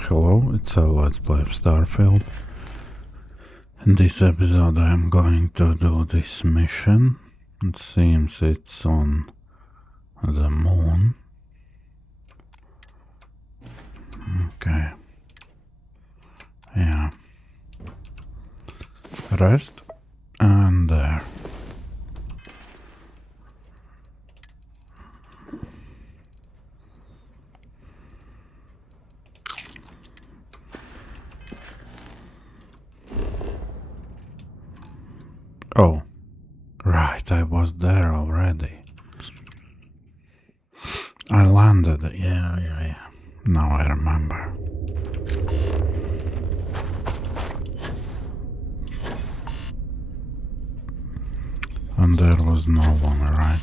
Hello, it's a Let's Play of Starfield. In this episode I am going to do this mission. It seems it's on the moon. Okay. Yeah. Rest and there. Oh, right, I was there already. I landed, yeah. Now I remember. And there was no one, right?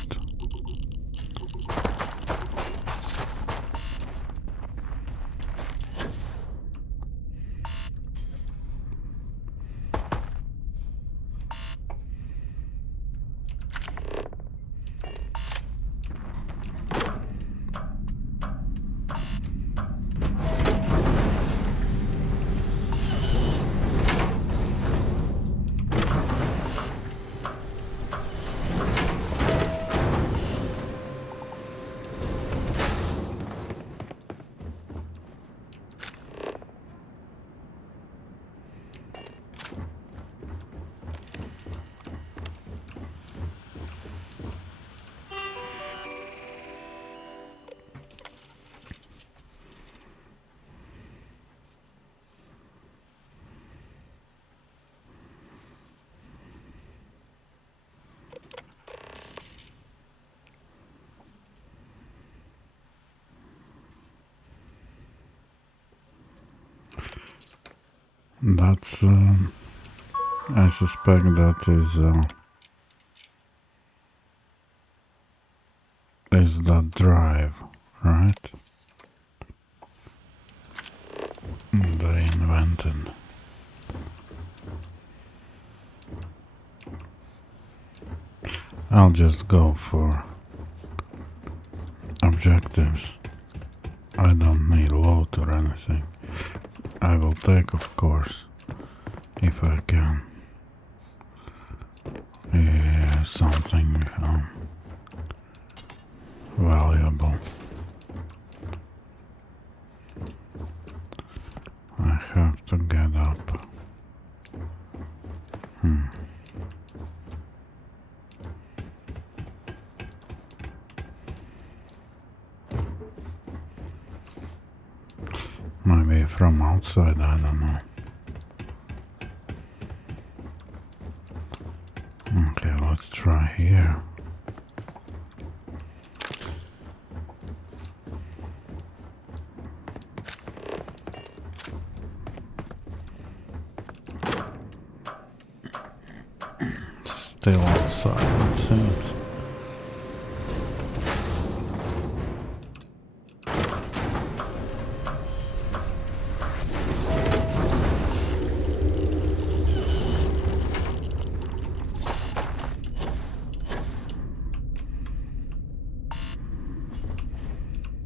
That's, I suspect that is the drive, right? They invented. I'll just go for objectives. I don't need loot or anything. I will take, of course, if I can. Yeah, something valuable. I have to get up. Maybe from outside, I don't know. Okay, let's try here. Still outside, it seems.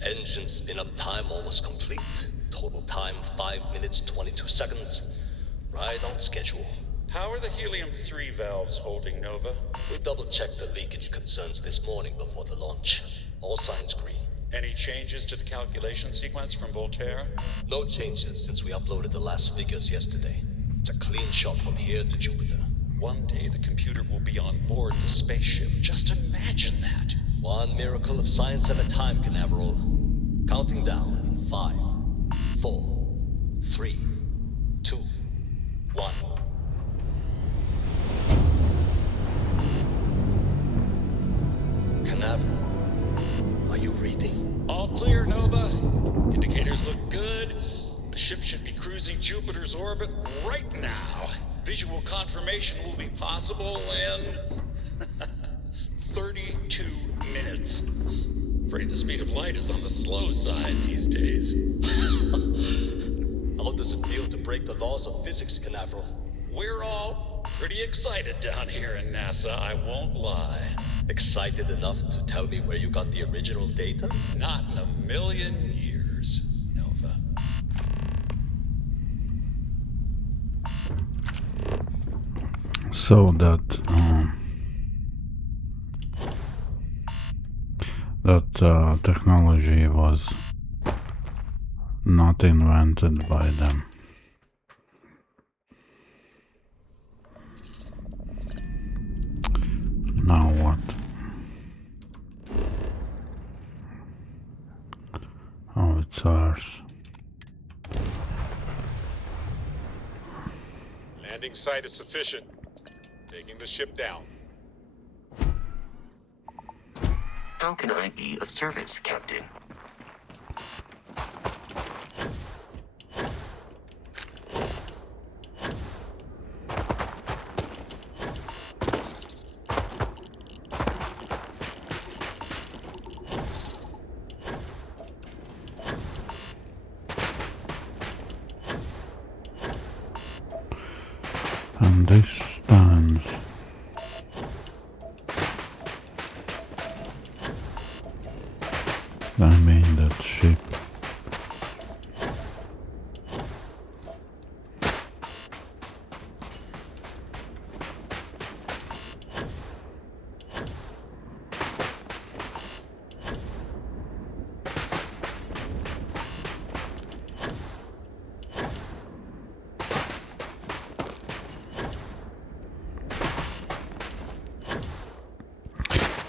Engine spin-up time almost complete. Total time 5 minutes 22 seconds. Right on schedule. How are the helium-3 valves holding, Nova? We double-checked the leakage concerns this morning before the launch. All signs green. Any changes to the calculation sequence from Voltaire? No changes since we uploaded the last figures yesterday. It's a clean shot from here to Jupiter. One day the computer will be on board the spaceship. Just imagine that. One miracle of science at a time, Canaveral. Counting down in 5, 4, 3, 2, 1. Canaveral, are you reading? All clear, Nova. Indicators look good. The ship should be cruising Jupiter's orbit right now. Visual confirmation will be possible in 32 minutes. Afraid the speed of light is on the slow side these days. How does it feel to break the laws of physics, Canaveral? We're all pretty excited down here in NASA, I won't lie. Excited enough to tell me where you got the original data? Not in a million years, Nova. So that technology was not invented by them. Now what? Oh, it's ours. Landing site is sufficient. Taking the ship down. How can I be of service, Captain? And this stands. I mean that ship.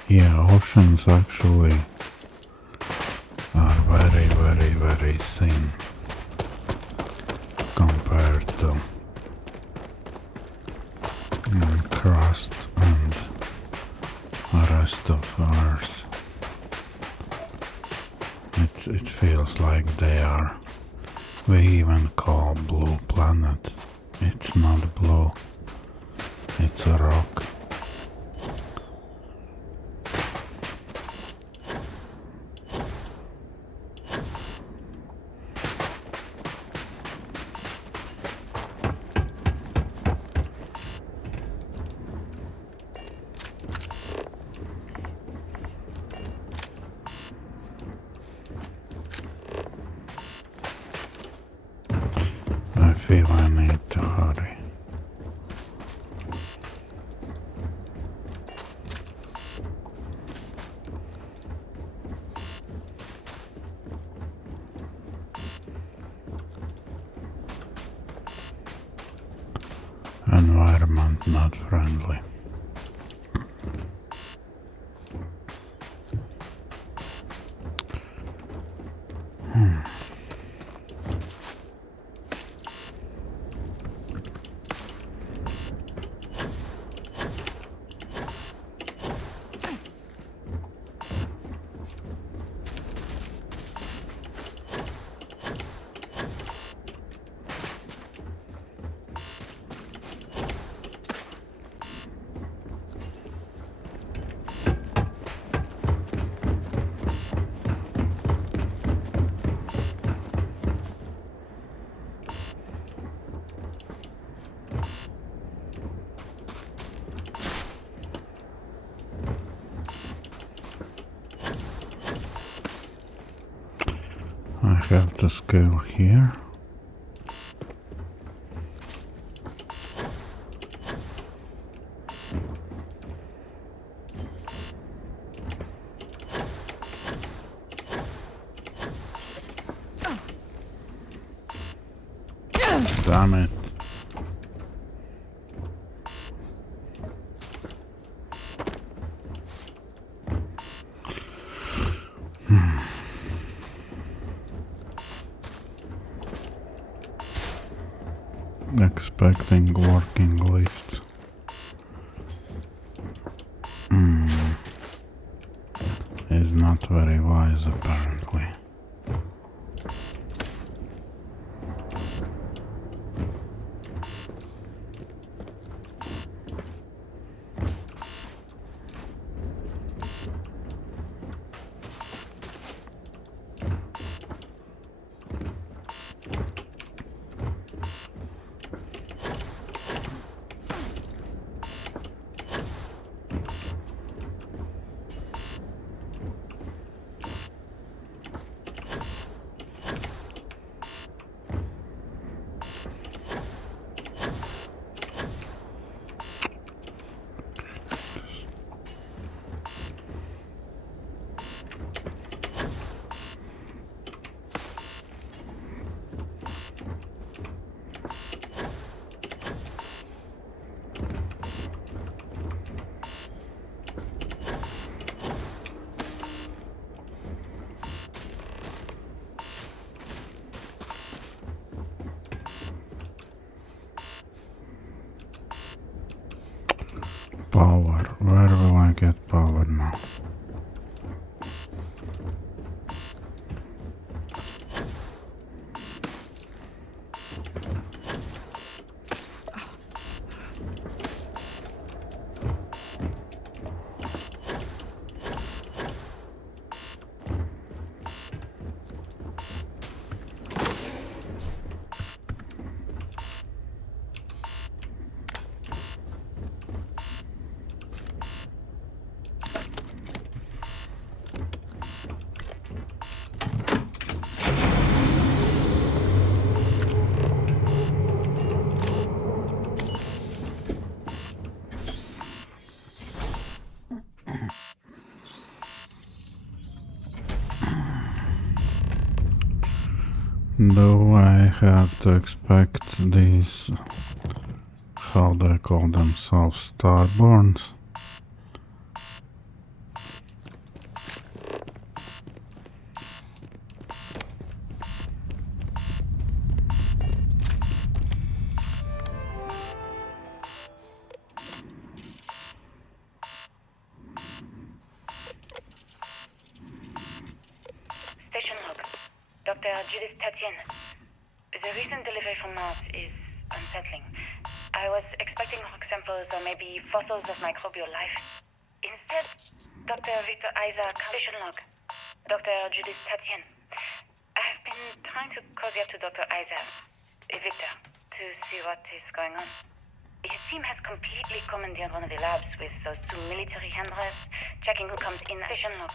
Yeah, oceans actually are very, very, very thin compared to crust and the rest of Earth. It feels like they are. We even call blue planet. It's not blue. It's a rock. I feel I need to hurry. Environment not friendly. I have to scale here. Damn it. Expecting working lift. Is not very wise apparently. Power. Where will I get power now? Do I have to expect these, how they call themselves, Starborns? Station log. Dr. Judith Tatien. The recent delivery from Mars is unsettling. I was expecting rock samples or maybe fossils of microbial life. Instead, Dr. Victor Isaac. Station log. Dr. Judith Tatien. I've been trying to cozy up to Dr. Isaac, Victor, to see what is going on. His team has completely commandeered one of the labs with those two military handlers, checking who comes in. Station log.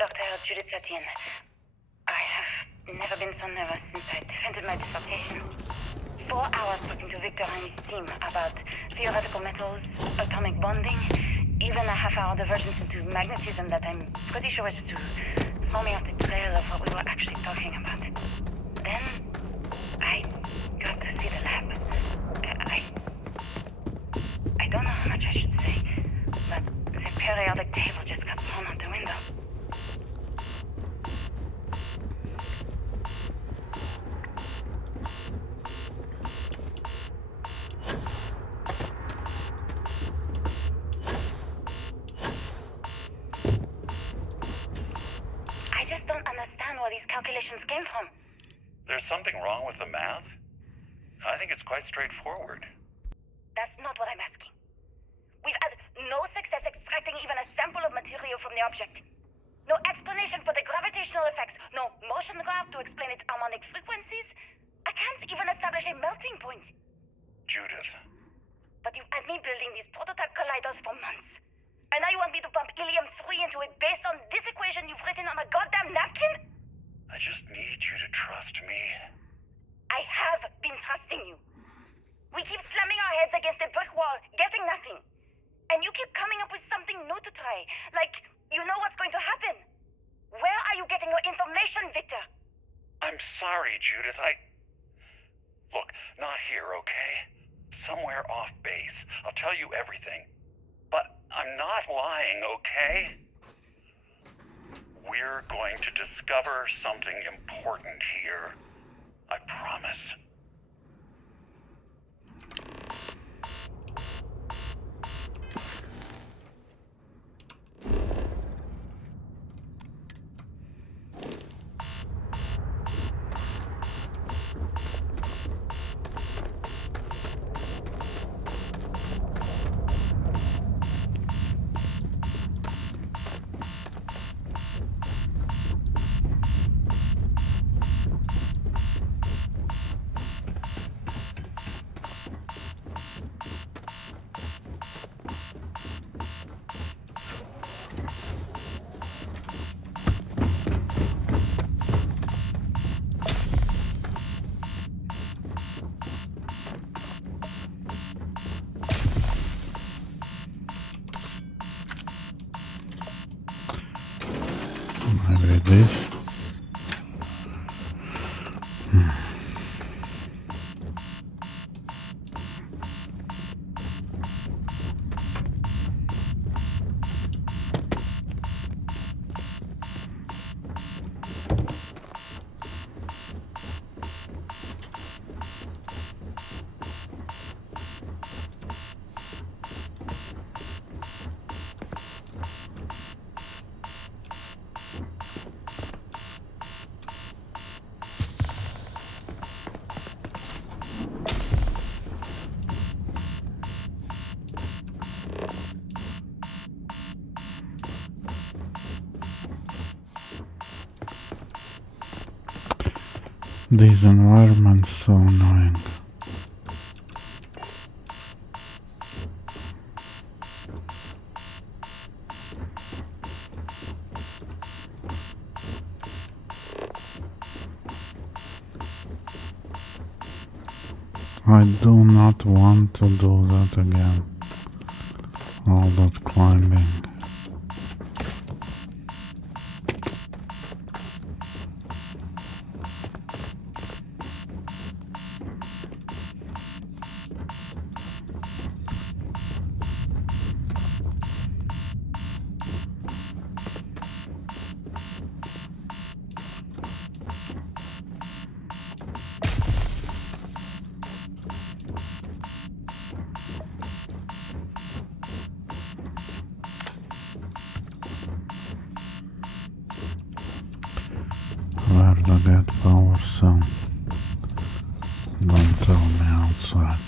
Dr. Judith Tatien. I have never been so nervous since I defended my dissertation. 4 hours talking to Victor and his team about theoretical metals, atomic bonding, even a half-hour divergence into magnetism that I'm pretty sure was to throw me off the trail of what we were actually talking about. Then, I got to see the lab. I don't know how much I should say, but the periodic table just got thrown out the window. I just don't understand where these calculations came from. There's something wrong with the math? I think it's quite straightforward. That's not what I'm asking. We've had no success extracting even a sample of material from the object. No explanation for the gravitational effects. No motion graph to explain its harmonic frequencies. I can't even establish a melting point. Judith. But you've had me building these prototype colliders for months. And now you want me to pump helium-3 into it based on this equation you've written on a goddamn napkin? I just need you to trust me. I have been trusting you. We keep slamming our heads against a brick wall, getting nothing. And you keep coming up with something new to try. Like, you know what's going to happen. Where are you getting your information, Victor? I'm sorry, Judith. Look, not here, okay? Somewhere off base. I'll tell you everything. But I'm not lying, okay? We're going to discover something important here. I promise. Maybe this. These environments so annoying. I do not want to do that again. All that climbing. Where to get power cell? Don't tell me outside.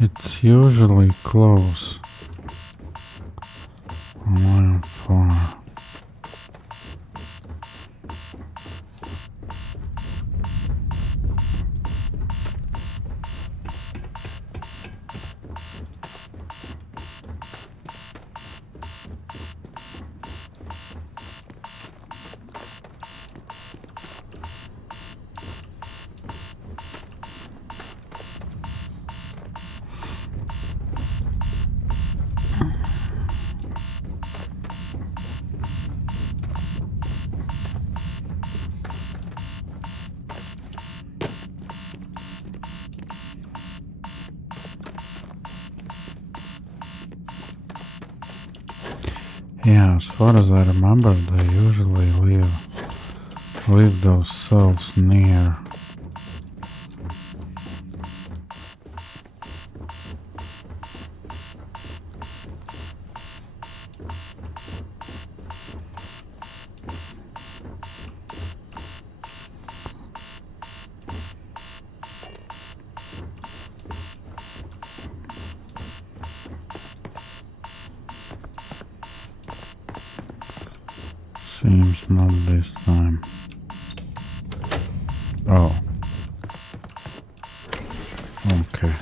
It's usually close. I'm far. Yeah, as far as I remember, they usually leave those cells near. Seems not this time. Oh. Okay.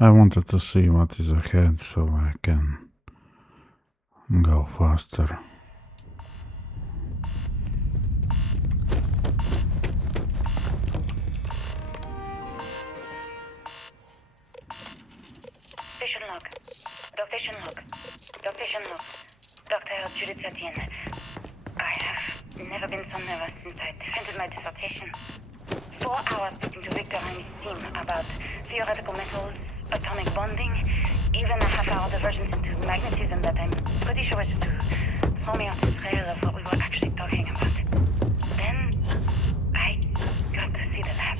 I wanted to see what is ahead so I can go faster. Station log. Station log. Station log. Dr. Judith Etienne. I have never been so nervous since I defended my dissertation. 4 hours talking to Victor and his team about theoretical metals, atomic bonding, even a half-hour divergence into magnetism that I'm pretty sure was just to throw me off the trail of what we were actually talking about. Then I got to see the lab.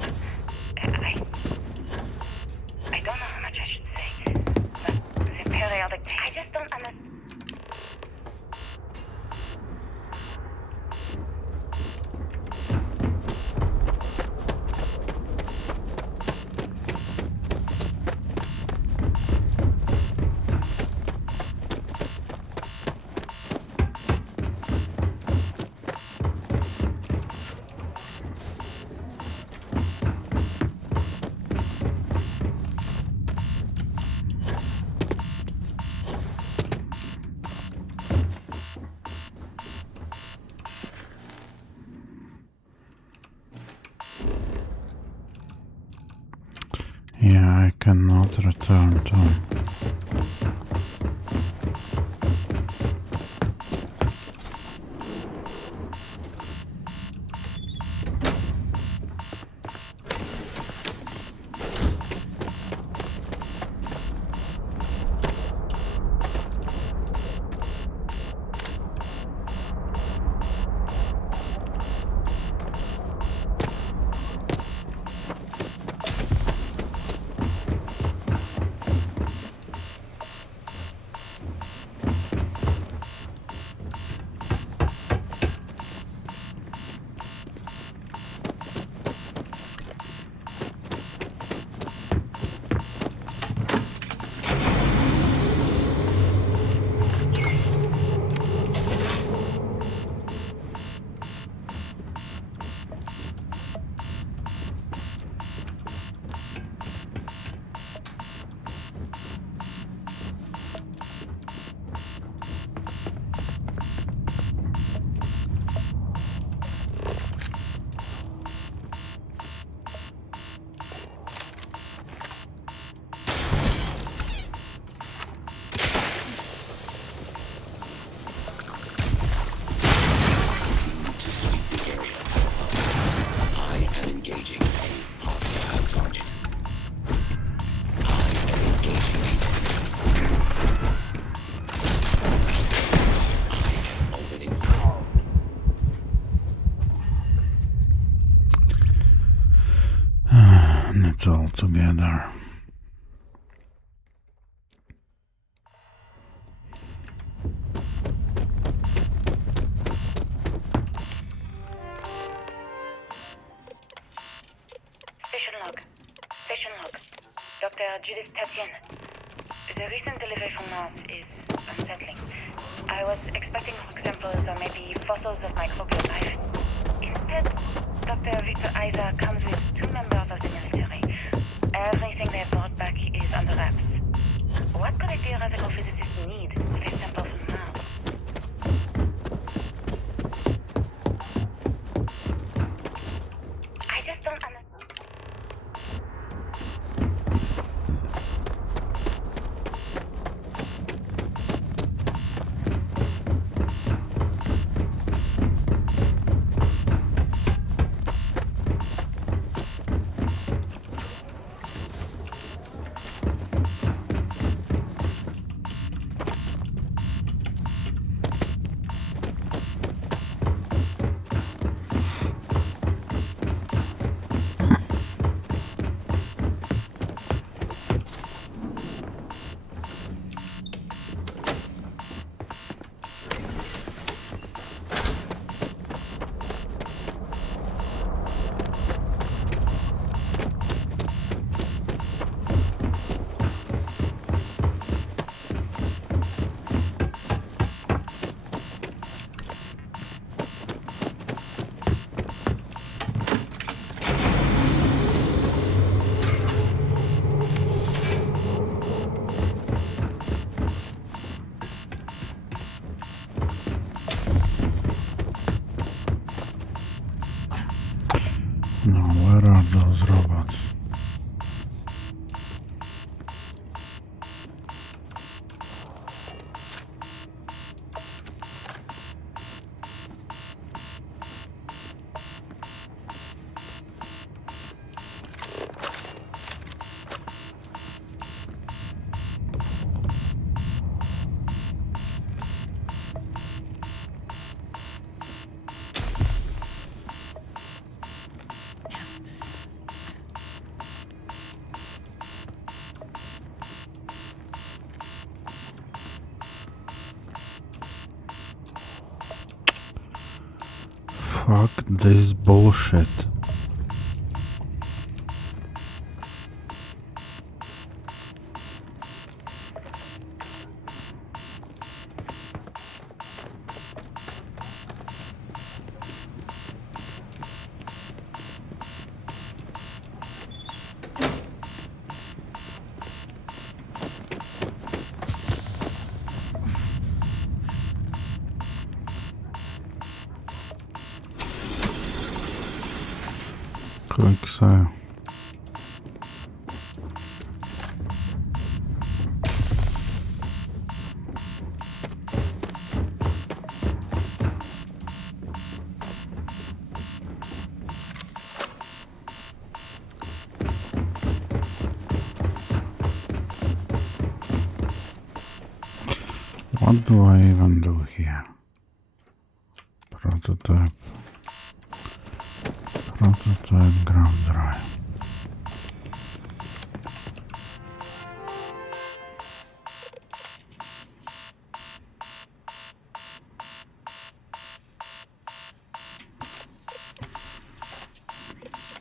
Yeah, I cannot return to. And it's all together. Station log. Dr. Judith Tatien. The recent delivery from Mars is unsettling. I was expecting rock samples or maybe fossils of microbial life. Instead, Dr. Victor Isa comes with 2 members of the military. Everything they brought back is under wraps. What could a theoretical physicist need with a sample from Mars? I just don't understand. Now, where are those robots? Fuck this bullshit. Quick save. What do I even do here? Prototype ground drive.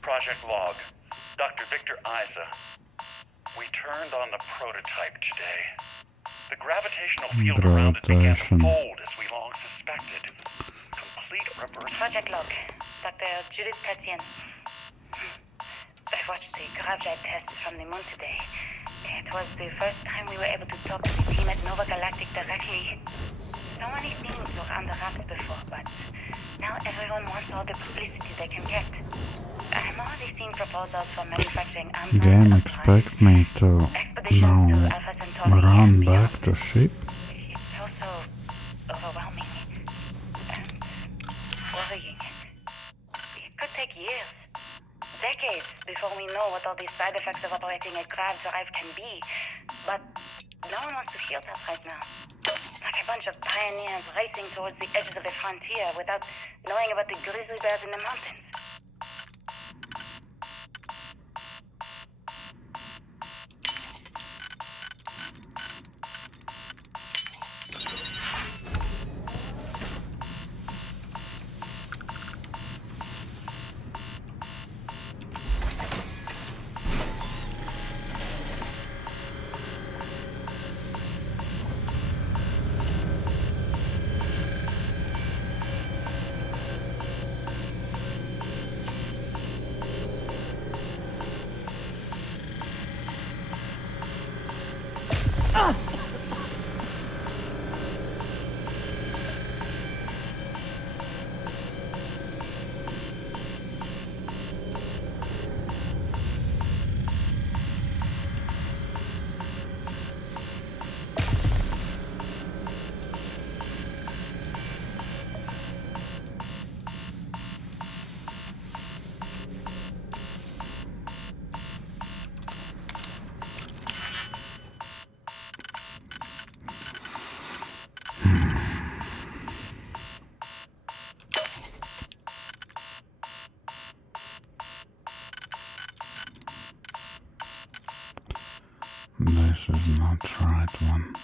Project log. Dr. Victor Isa. We turned on the prototype today. The gravitational field around it began to fold as we long suspected. Complete reverse. Project log. Dr. Judith Tatien. I watched the gravjet tests from the moon today. It was the first time we were able to talk to the team at Nova Galactic directly. So many things were under wraps before, but now everyone wants all the publicity they can get. I'm already seeing proposals for manufacturing Game expect me to now run back to ship? It's also overwhelming and worrying. It could take years, decades, before we know what all these side effects of operating a grav drive can be. But no one wants to hear that right now. Like a bunch of pioneers racing towards the edges of the frontier without knowing about the grizzly bears in the mountains. This is not the right one.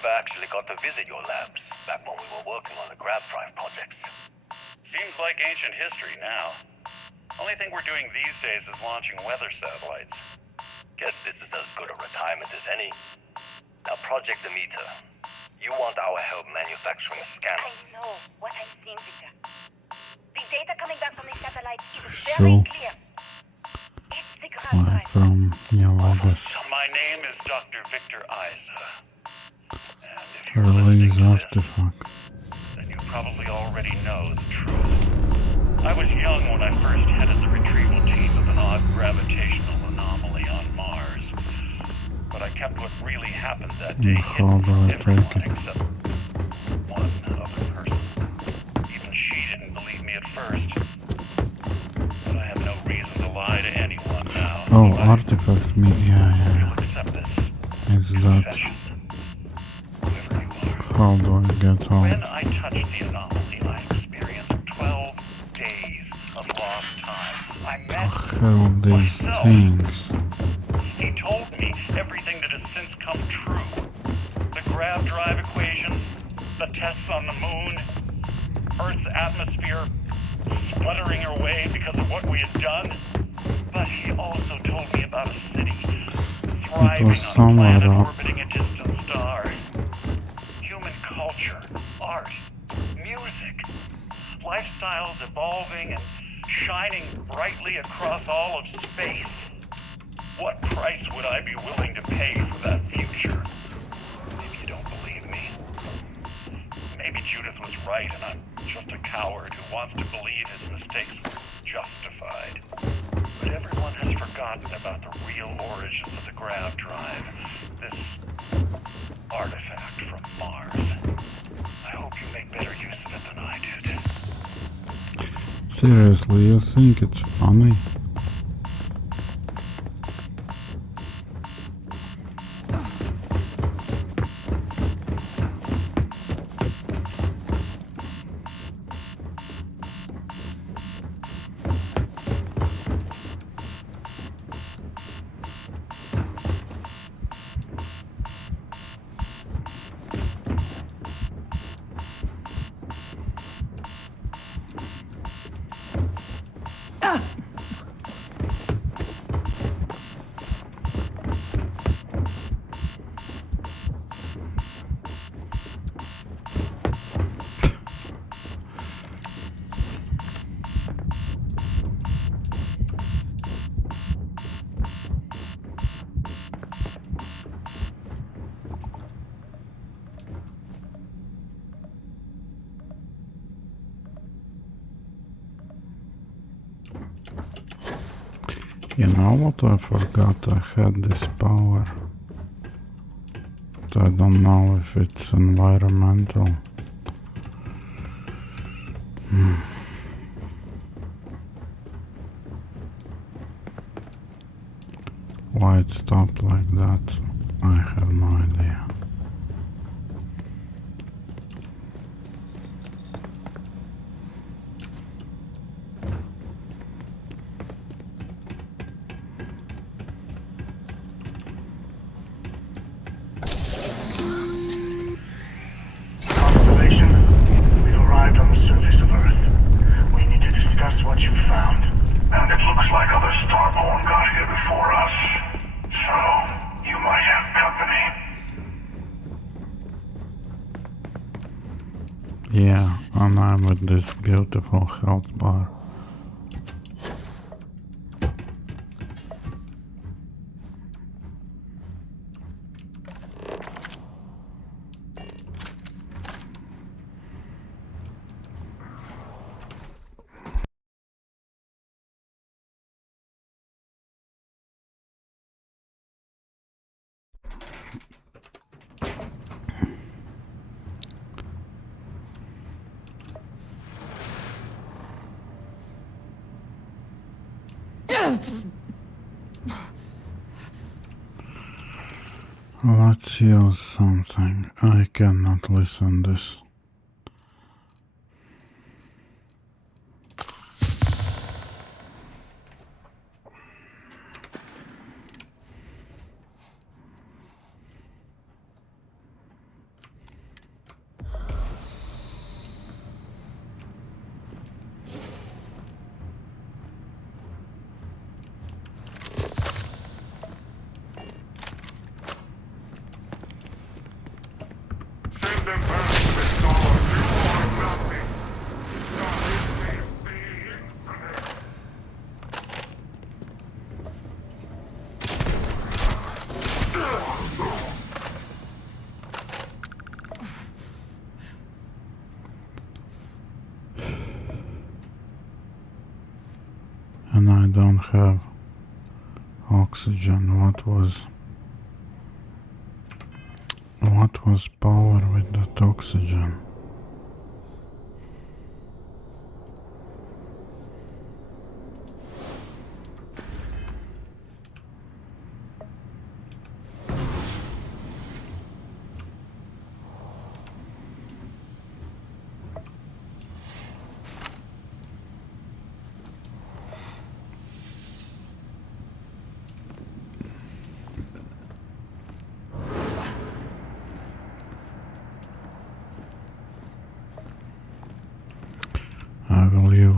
Actually got to visit your labs back when we were working on the Grav Drive projects. Seems like ancient history now. Only thing we're doing these days is launching weather satellites. Guess this is as good a retirement as any. Now, Project Demeter, you want our help manufacturing scanners. I know what I'm seeing, Victor. The data coming back from the satellites is very clear. It's the Grav drive. From Vegas. My name is Dr. Victor Isa. Release artifact. Then you probably already know the truth. I was young when I first headed the retrieval team of an odd gravitational anomaly on Mars. But I kept what really happened that day hidden from everyone except one other person. Even she didn't believe me at first. But I have no reason to lie to anyone now. Oh, artifact me, yeah. You'll accept this. It's that. How do I get out? When I touched the anomaly, I experienced 12 days of lost time. I met These myself. things. He told me everything that has since come true. The Grav drive atmosphere, sputtering away because of what we had done. But he also told me about a city thriving on a somewhere planet up. orbiting a distant star. Human culture, art, music, lifestyles evolving and shining brightly across all of space. What price would I be willing to pay for that future? Maybe you don't believe me. Maybe Judith was right and I'm just a coward who wants to believe his mistakes were justified. But everyone has forgotten about the real origins of the grav drive. This artifact from Mars. I hope you make better use of it than I did. Seriously, you think it's funny? You know what, I forgot I had this power. But I don't know if it's environmental. Why it stopped like that, I have no idea. What you found. And it looks like other Starborn got here before us. So, you might have company. Yeah, and I'm with this beautiful health bar. Let's use something. I cannot listen this. And I don't have oxygen. What was power with that oxygen?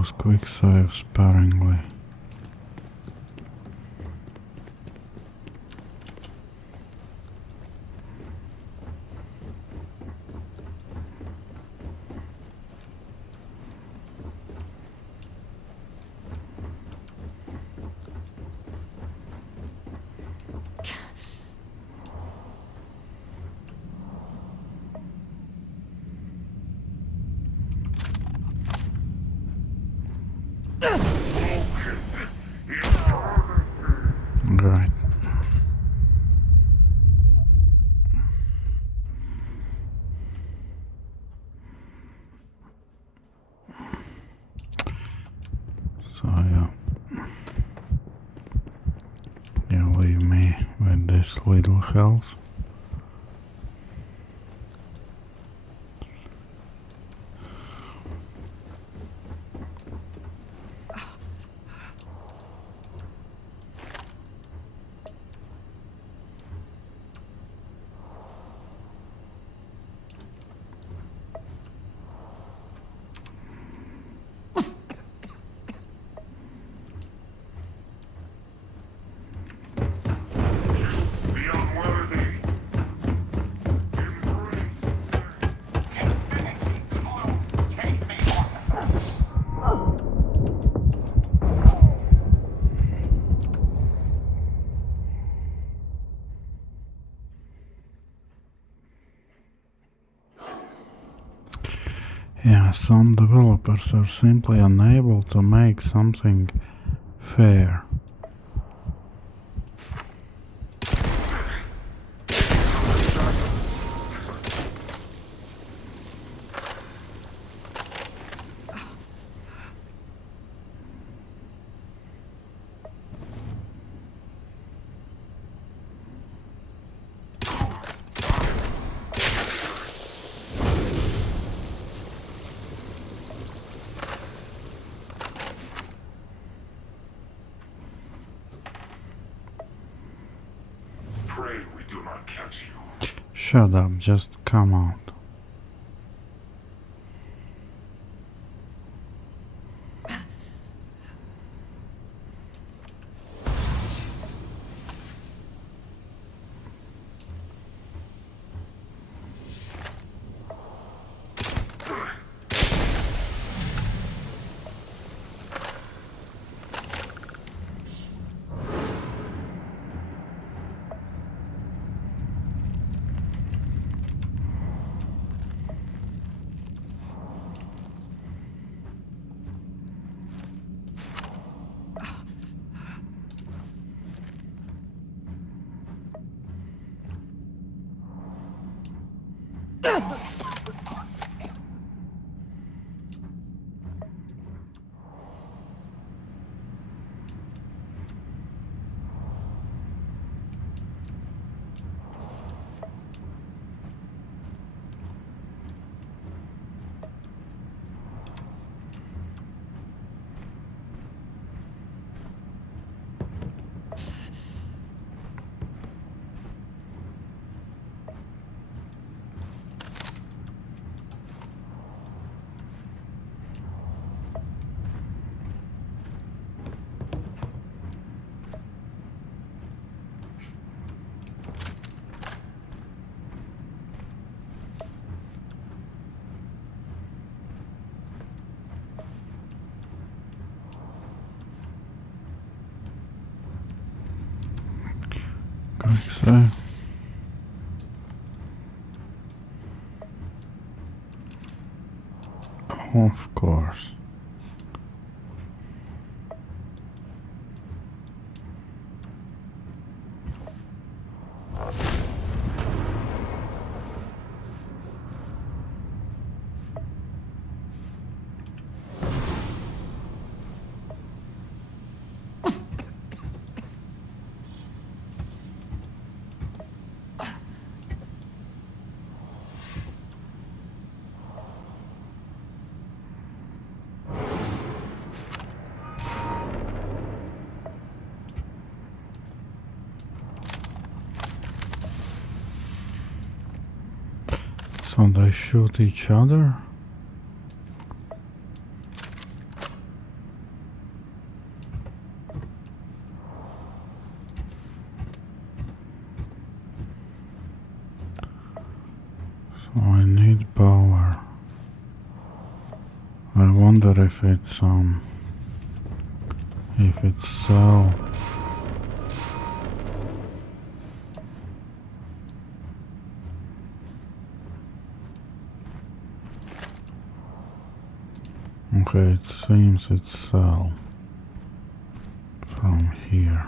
use quick save sparingly. Right. So you leave me with this little health. Yeah, some developers are simply unable to make something fair. Pray we do not catch you. Shut up, just come out. Quick save. Of course. So they shoot each other? So I need power. I wonder if it's so. Okay, it seems it's cell from here.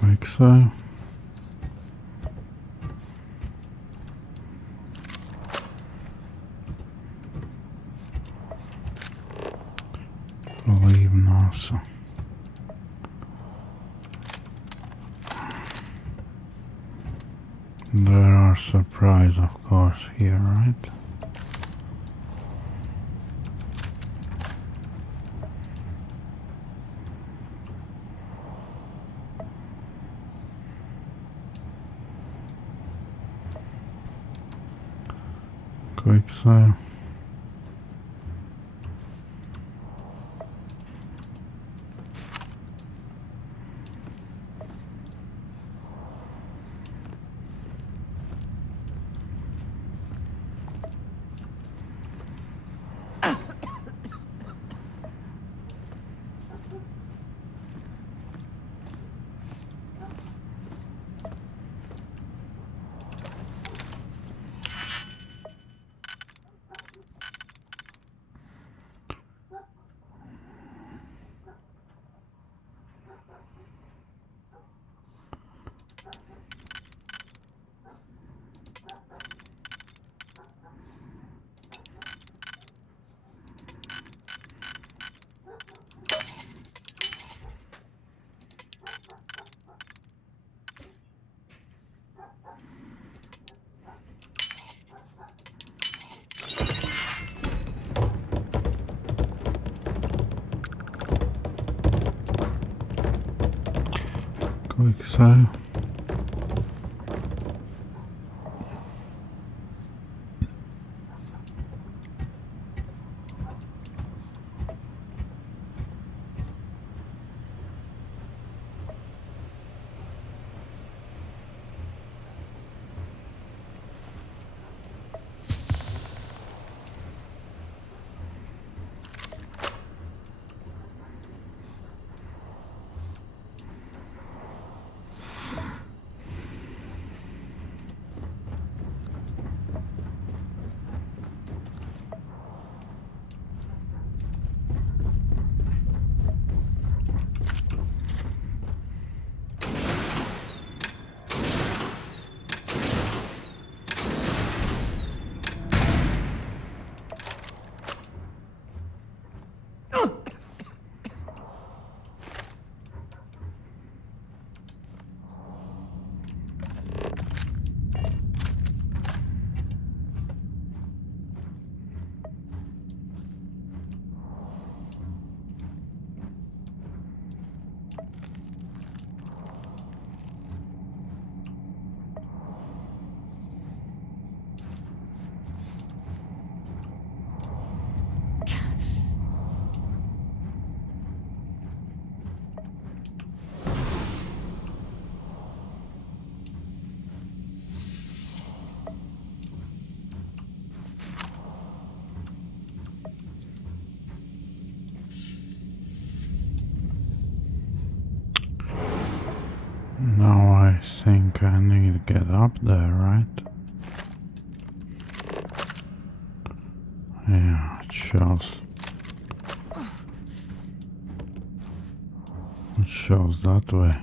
Quick save. Leave NASA. There are surprises, of course, here, right? Quick save. Quick save. Now I think I need to get up there, right? Yeah, it shows shows that way.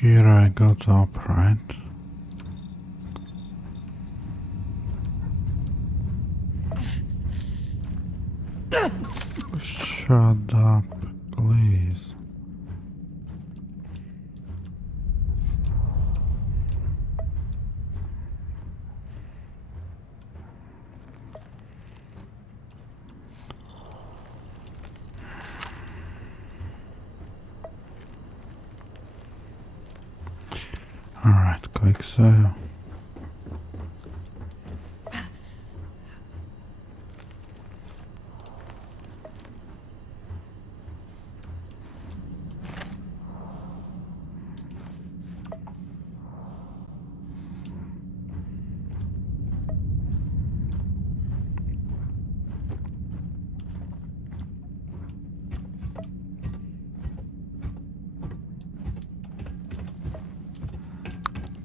Here I got up, right? Shut up, please. Alright, quick save.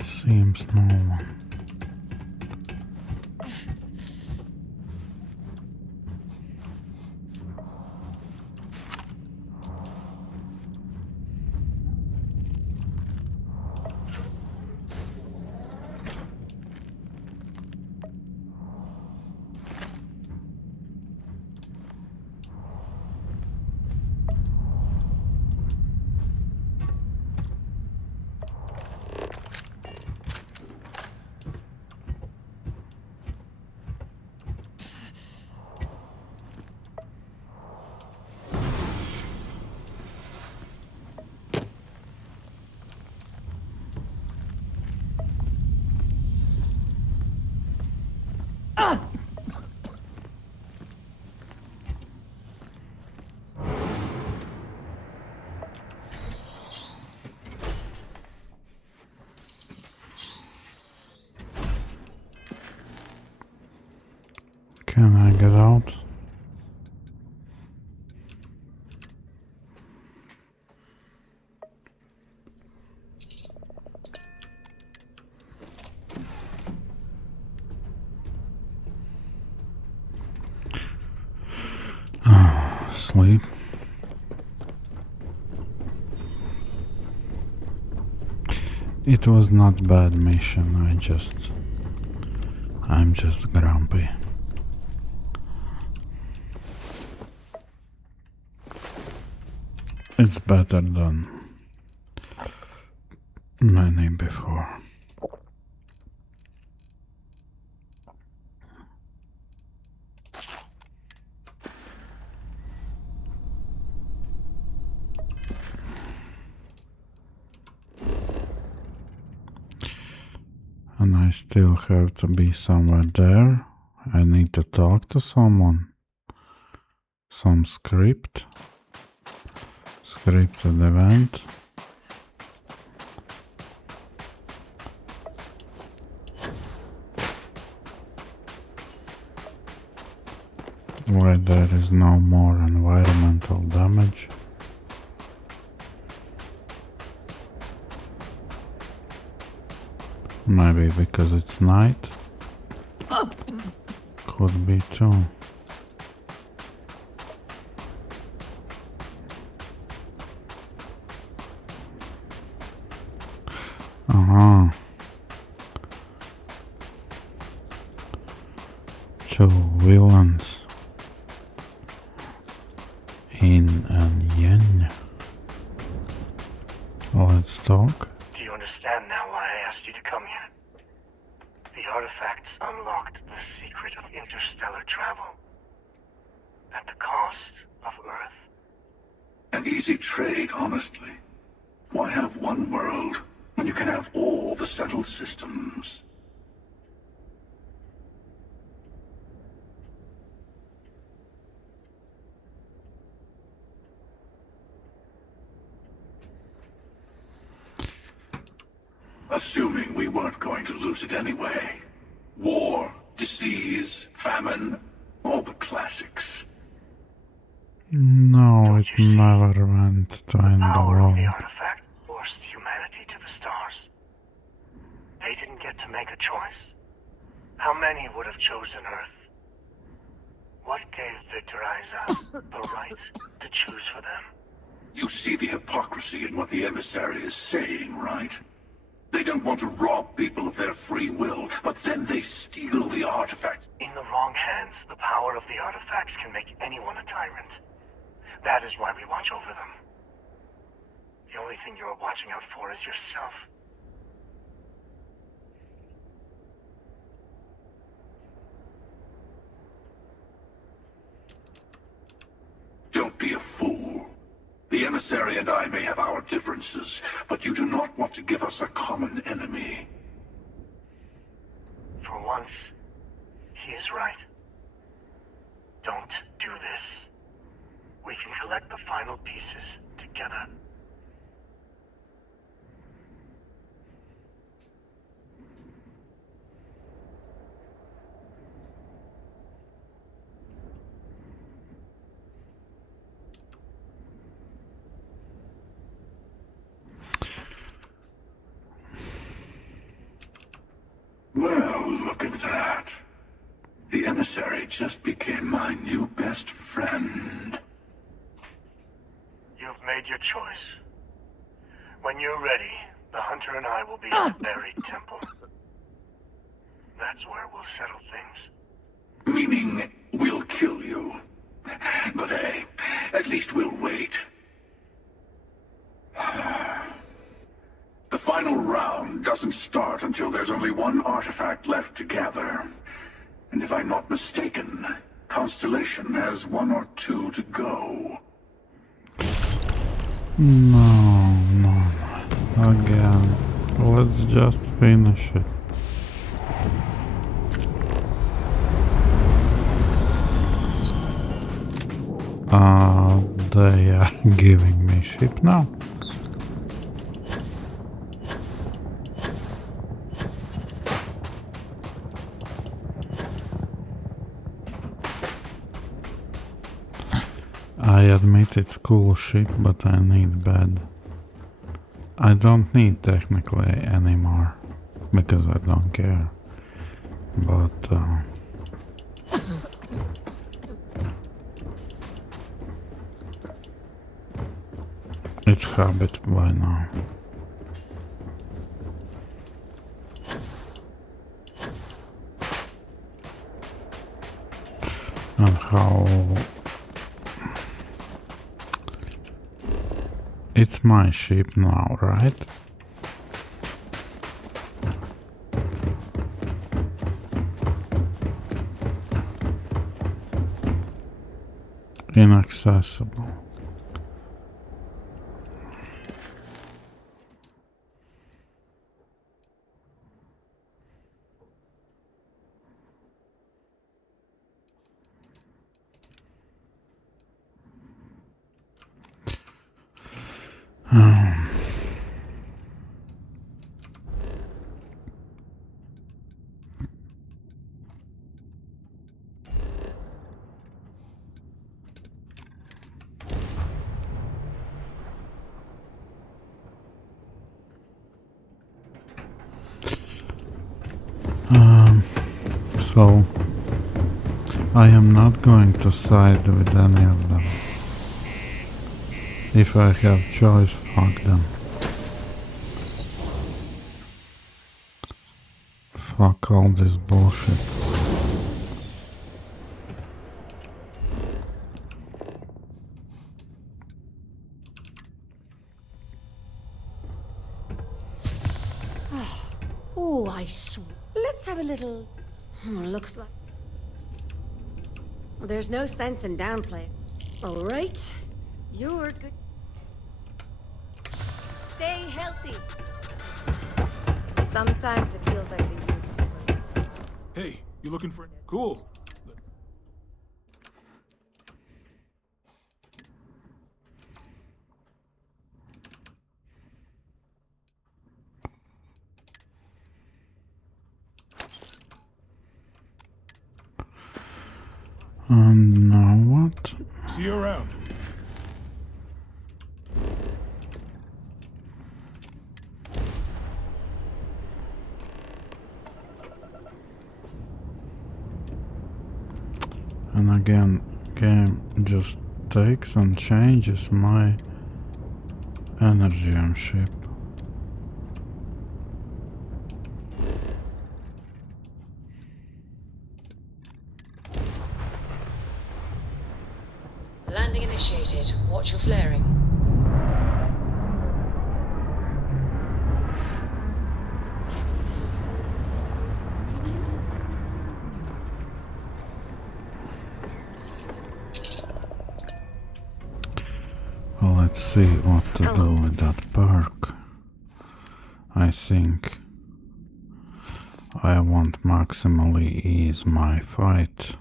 Seems no one. Can I get out? Sleep. It was not bad mission, I'm just grumpy. It's better than many before. I still have to be somewhere there. I need to talk to someone. Some scripted event. Why there is no more environmental damage. Maybe because it's night. Could be too. Two villains. Yin and Yang. Let's talk. Do you understand now why I asked you to come here? The artifacts unlocked the secret of interstellar travel. At the cost of Earth. An easy trade, honestly. Why have one world when you can have all the settled systems? Assuming we weren't going to lose it anyway. War, disease, famine, all the classics. No, it never went to end the Power of world. the artifact forced humanity to the stars. They didn't get to make a choice. How many would have chosen Earth? What gave Victor Isaac the right to choose for them? You see the hypocrisy in what the emissary is saying, right? They don't want to rob people of their free will, but then they steal the artifacts. In the wrong hands, the power of the artifacts can make anyone a tyrant. That is why we watch over them. The only thing you're watching out for is yourself. Don't be a fool. The emissary and I may have our differences, but you do not want to give us a common enemy. For once, he is right. Don't do this. We can collect the final pieces together. Well, look at that. The emissary just became my new best friend. You've made your choice. When you're ready, the hunter and I will be at the buried temple. That's where we'll settle things. Meaning, we'll kill you. But hey, at least we'll wait. The final round doesn't start until there's only one artifact left to gather. And if I'm not mistaken, Constellation has one or two to go. No. Again. Let's just finish it. They are giving me ship now. I admit it's cool ship, but I need bed. I don't need technically anymore, because I don't care. But it's habit by now. And how... It's my ship now, right? Inaccessible. So I am not going to side with any of them. If I have choice, fuck them. Fuck all this bullshit. Oh, I swear. Let's have a little... looks like... Well, there's no sense in downplay. All right. You're good. Stay healthy. Sometimes it feels like they used to. Hey, you looking for... Cool. And now what? See you around. And again, game just takes and changes my energy on ship. Landing initiated. Watch your flaring. Well, let's see what to do with that perk. I think I won't maximally ease my fight.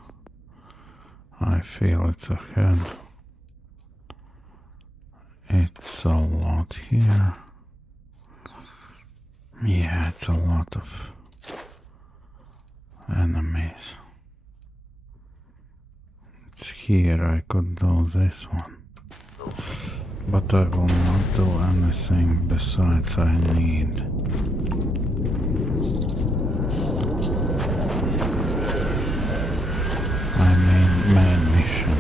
I feel it's ahead. It's a lot here. Yeah, it's a lot of enemies. It's here, I could do this one. But I will not do anything besides I need. I mean main mission.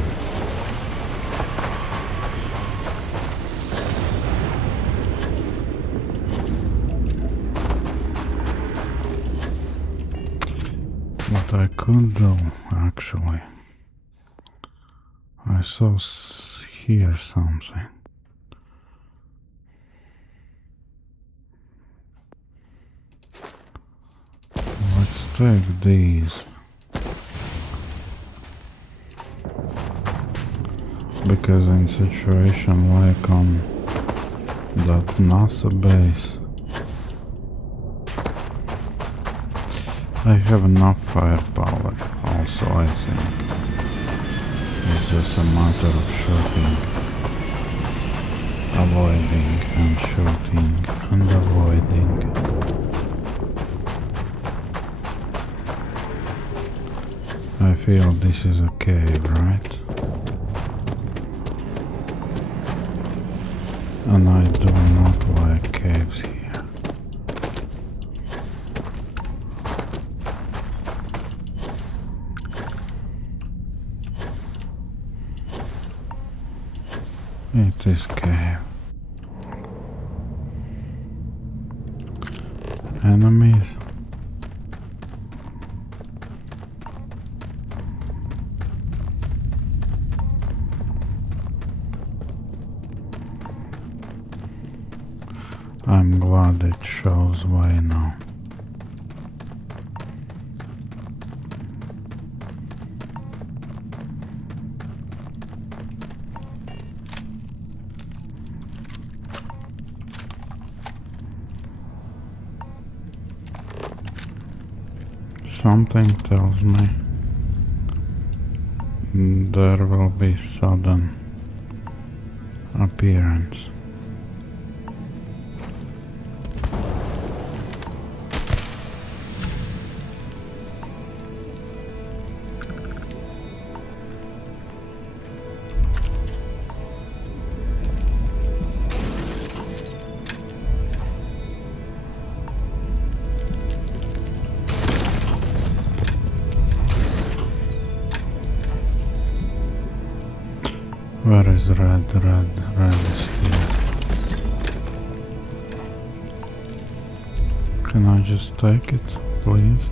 What I could do, actually, I saw here something. Let's take these. Because in situation like on that NASA base, I have enough firepower also, I think. It's just a matter of shooting, avoiding and shooting and avoiding. I feel this is a cave, right? And I do not like caves here. It is cave. Enemies. I'm glad it shows way now. Something tells me there will be sudden appearance. Where is red? Red is here. Can I just take it, please?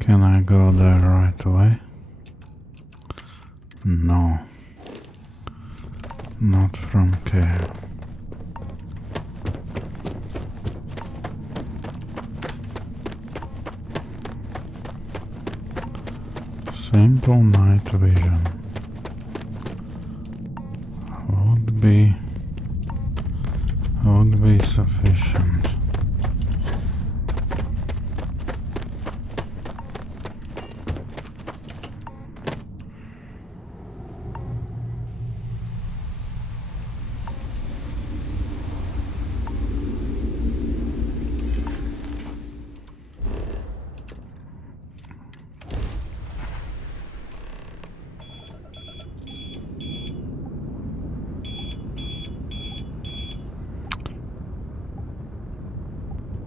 Can I go there right away? No. Not from care. Simple night vision would be sufficient.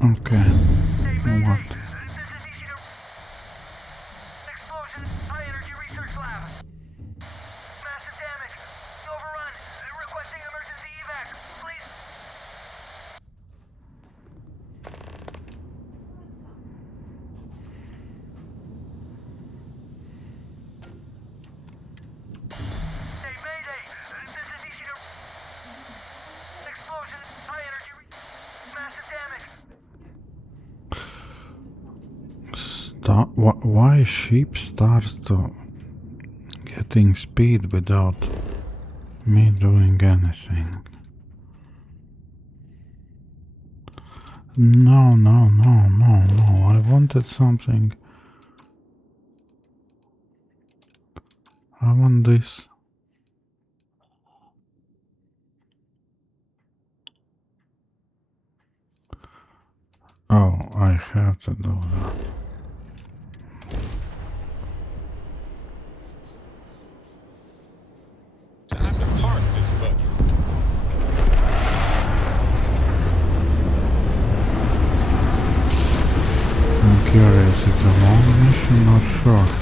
Okay. What? Explosion, high energy research lab. Massive damage. Overrun. Requesting emergency evac. Please. Hey, Mayday. This is EC2. Explosion, high energy. Massive damage. Why sheep starts to getting speed without me doing anything? No, I wanted something. I want this. Oh, I have to do that. Time to park this buggy. I'm curious, it's a long mission or short?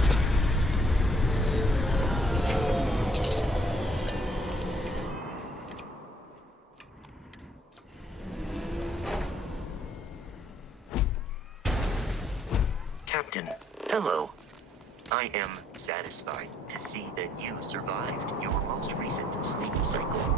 Captain, hello. I am satisfied to see that you survived your most recent sleep cycle.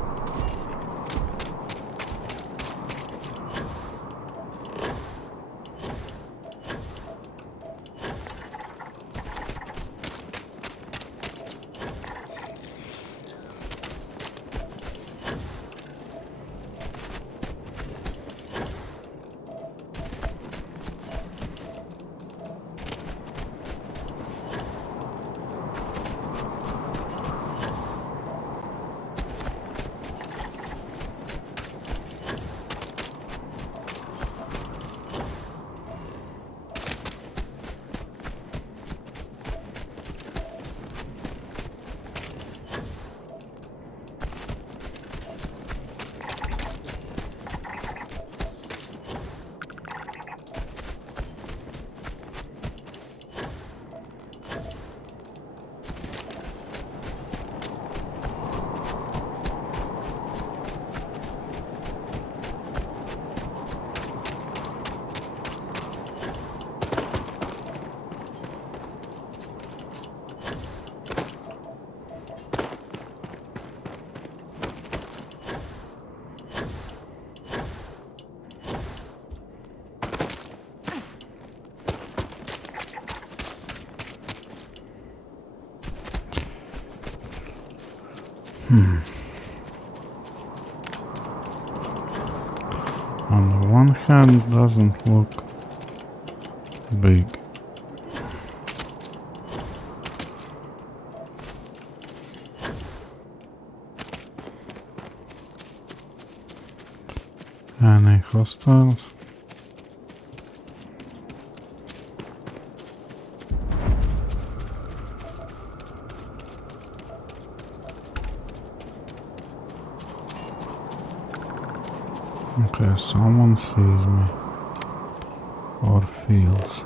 On the one hand, doesn't look big. Any hostiles? Okay, someone sees me or feels.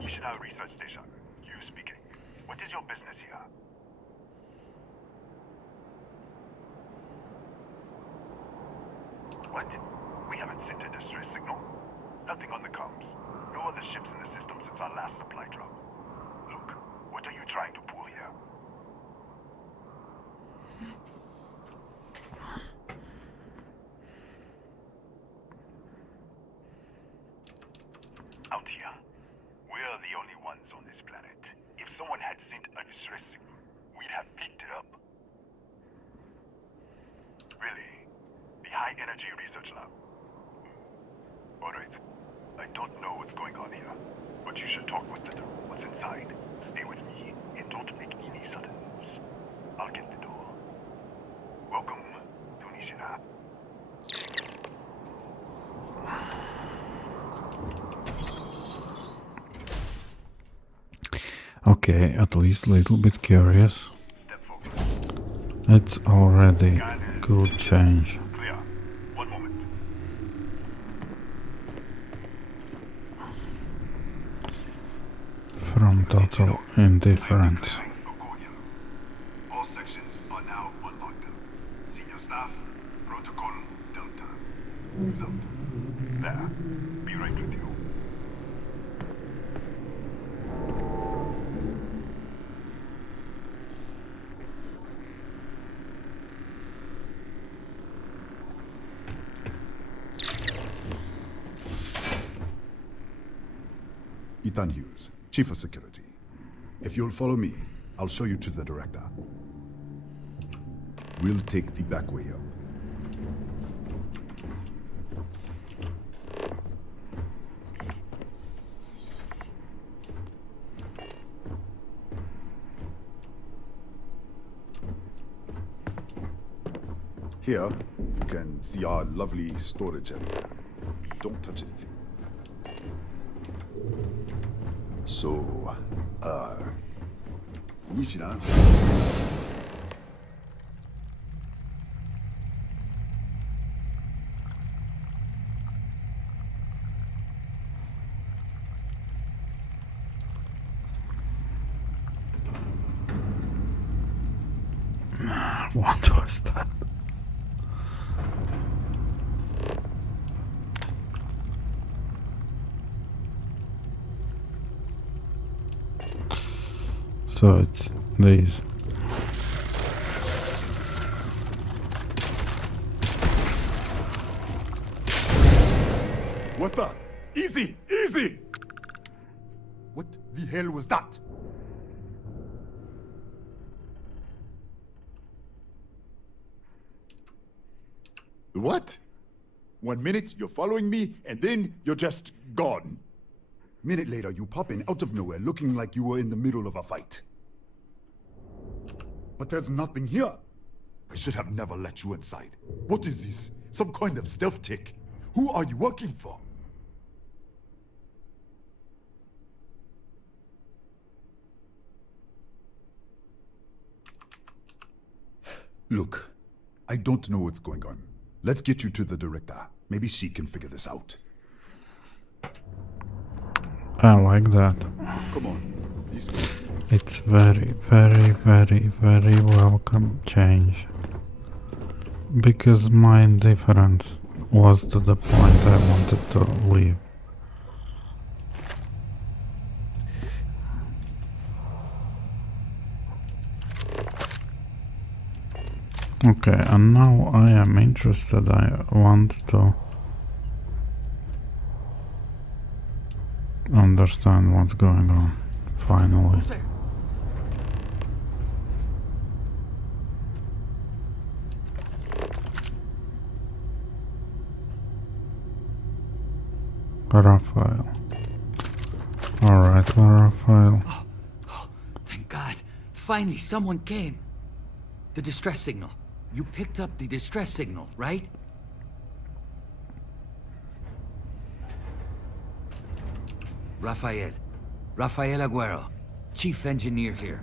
Ishina Research Station. You speaking. What is your business here? What? We haven't sent a distress signal. Nothing on the comms. No other ships in the system since our last supply drop. Look, what are you trying to pull here? Out here, we're the only ones on this planet. If someone had sent a distress signal, we'd have picked it up. Really? The High Energy Research Lab? Alright. I don't know what's going on here, but you should talk with them. What's inside? Stay with me, and don't make any sudden moves. I'll get the door. Welcome to Nishina. Okay, at least a little bit curious. It's already good change. Clear. One moment. From total indifference. All sections are now on lockdown. Senior staff, protocol, Delta. Who's up? There. Be right with you. Ethan Hughes, Chief of Security. If you'll follow me, I'll show you to the director. We'll take the back way up. Here, you can see our lovely storage area. Don't touch anything. So, Nishina. What was that? So it's these. What the? Easy! Easy! What the hell was that? What? 1 minute you're following me, and then you're just gone. Minute later, you pop in out of nowhere looking like you were in the middle of a fight. But there's nothing here. I should have never let you inside. What is this? Some kind of stealth tick? Who are you working for? Look, I don't know what's going on. Let's get you to the director. Maybe she can figure this out. I like that. Come on, this way. It's very, very, very, very welcome change. Because my indifference was to the point I wanted to leave. Okay, and now I am interested. I want to understand what's going on. Finally. Raphael. Alright, Raphael. Oh, thank God. Finally, someone came. The distress signal. You picked up the distress signal, right? Raphael. Raphael Aguero. Chief engineer here.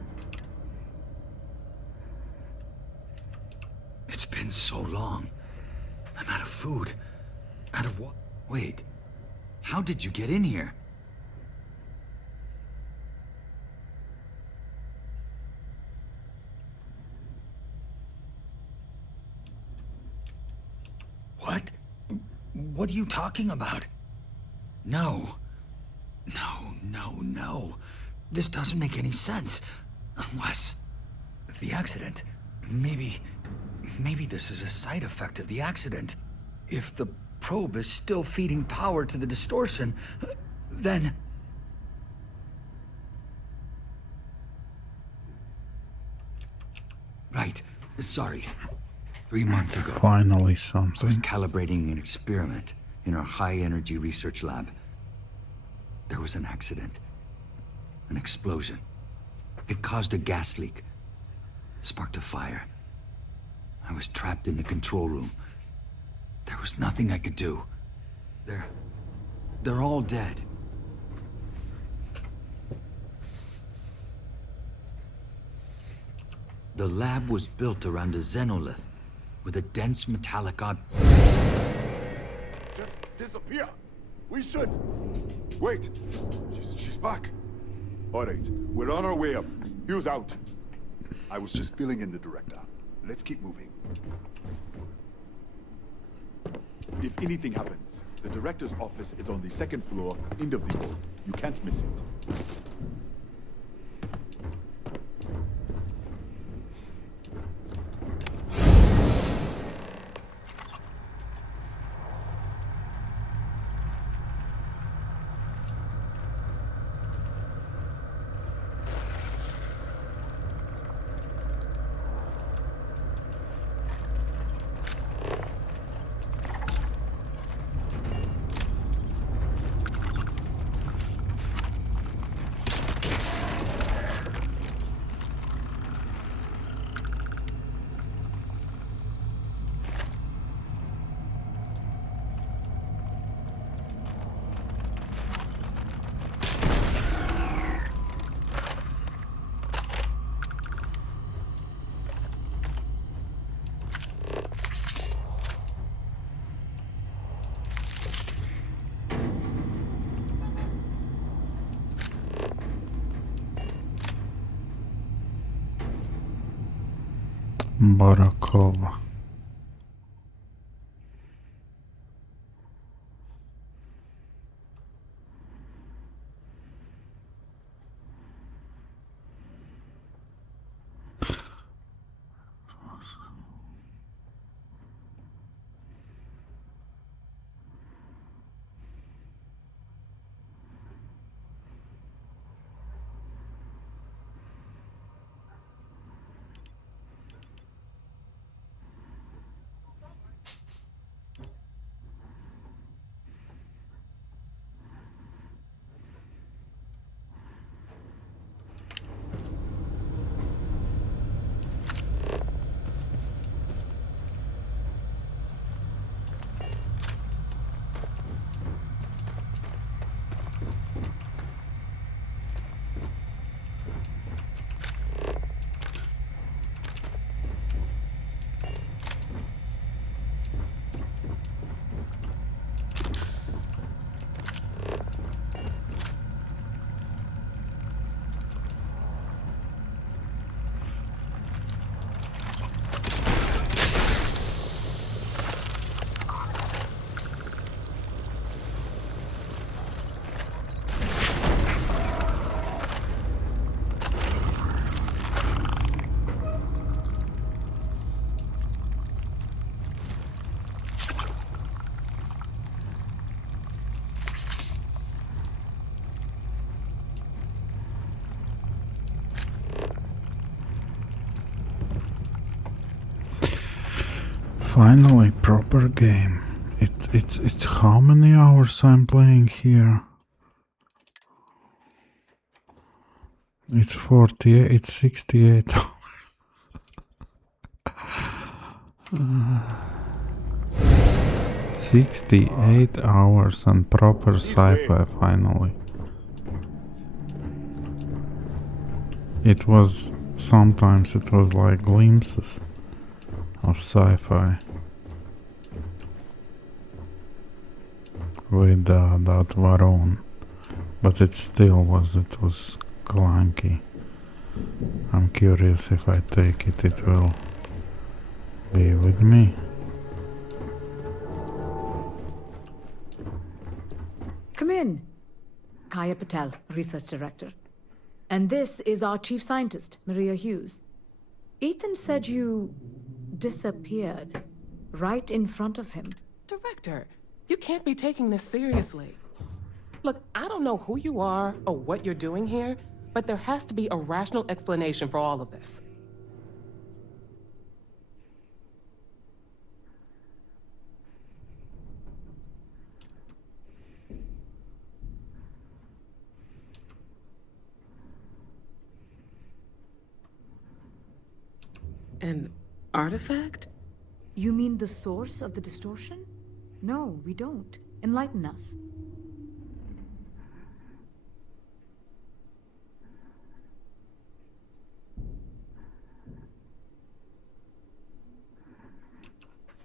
It's been so long. I'm out of food. Out of what? Wait. How did you get in here? What? What are you talking about? No. No. This doesn't make any sense. Unless... the accident. Maybe this is a side effect of the accident. If the probe is still feeding power to the distortion, then... Right. Sorry. 3 months ago, Finally I something. was calibrating an experiment in our high-energy research lab. There was an accident. An explosion. It caused a gas leak. Sparked a fire. I was trapped in the control room. There was nothing I could do. They're all dead. The lab was built around a xenolith with a dense metallic Just disappear. We should. Wait. She's back. All right, we're on our way up. Hugh's out. I was just filling in the director. Let's keep moving. If anything happens, the director's office is on the second floor, end of the hall. You can't miss it. Barakova. Finally, proper game. It's how many hours I'm playing here? It's 48, it's 68 hours. 68 hours and proper sci-fi finally. It was, sometimes it was like glimpses of sci-fi. With that Varon. But it still was, it was clunky. I'm curious if I take it, it will be with me. Come in. Kaya Patel, Research Director. And this is our Chief Scientist, Maria Hughes. Ethan said you disappeared right in front of him. Director, you can't be taking this seriously. Look, I don't know who you are or what you're doing here, but there has to be a rational explanation for all of this. An artifact? You mean the source of the distortion? No, we don't. Enlighten us.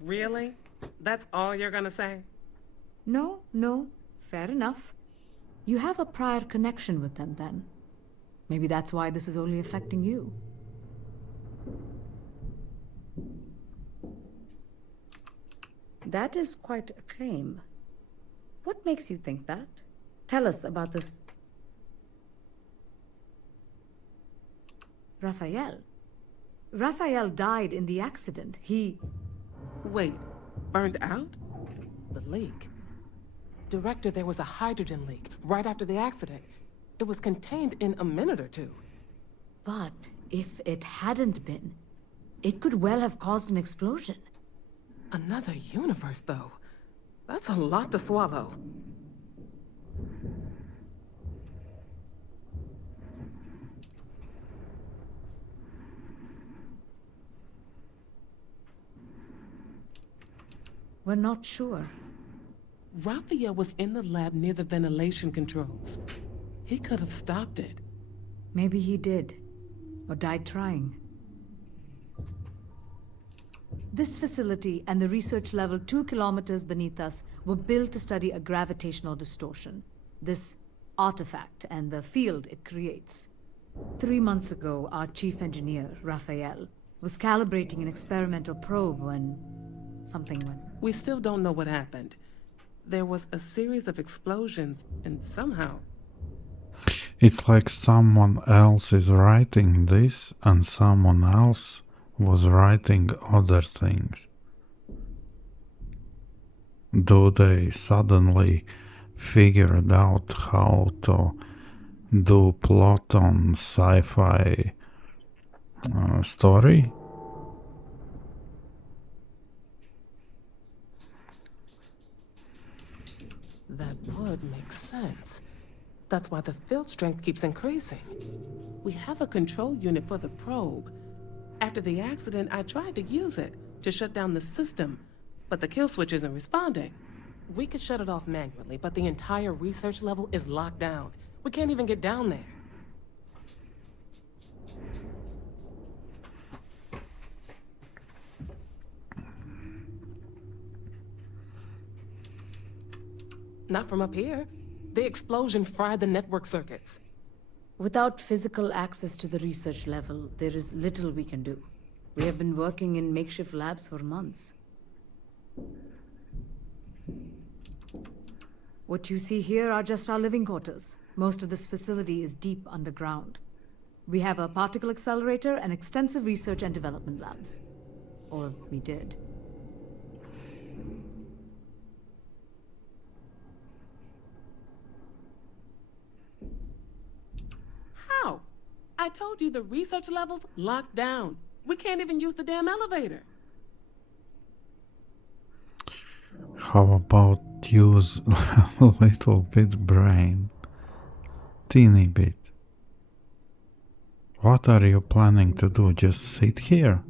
Really? That's all you're gonna say? No. Fair enough. You have a prior connection with them then. Maybe that's why this is only affecting you. That is quite a claim. What makes you think that? Tell us about this. Raphael. Raphael died in the accident. He... Wait, burned out? The leak. Director, there was a hydrogen leak right after the accident. It was contained in a minute or two. But if it hadn't been, it could well have caused an explosion. Another universe, though. That's a lot to swallow. We're not sure. Raphael was in the lab near the ventilation controls. He could have stopped it. Maybe he did, or died trying. This facility and the research level 2 kilometers beneath us were built to study a gravitational distortion, this artifact and the field it creates. 3 months ago, our chief engineer, Raphael, was calibrating an experimental probe when something went. We still don't know what happened. There was a series of explosions, and somehow... It's like someone else is writing this and someone else was writing other things. Do they suddenly figured out how to do plot on sci-fi story? That would make sense. That's why the field strength keeps increasing. We have a control unit for the probe. After the accident, I tried to use it to shut down the system, but the kill switch isn't responding. We could shut it off manually, but the entire research level is locked down. We can't even get down there. Not from up here. The explosion fried the network circuits. Without physical access to the research level, there is little we can do. We have been working in makeshift labs for months. What you see here are just our living quarters. Most of this facility is deep underground. We have a particle accelerator and extensive research and development labs. Or we did. How? I told you the research level's locked down. We can't even use the damn elevator. How about use a little bit brain? Teeny bit. What are you planning to do? Just sit here?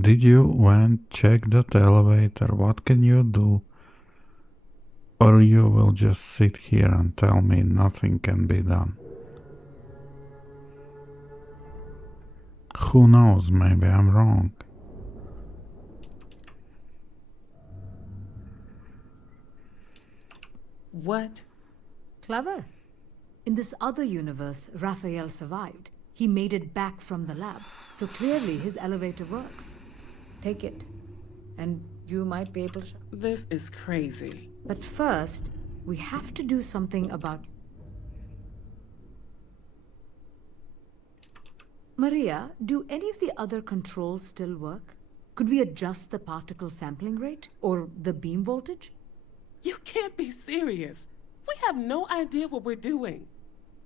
Did you went check that elevator? What can you do? Or you will just sit here and tell me nothing can be done? Who knows, maybe I'm wrong. What? Clever. In this other universe, Raphael survived. He made it back from the lab, so clearly his elevator works. Take it, and you might be able to... This is crazy. But first, we have to do something about... Maria, do any of the other controls still work? Could we adjust the particle sampling rate? Or the beam voltage? You can't be serious. We have no idea what we're doing.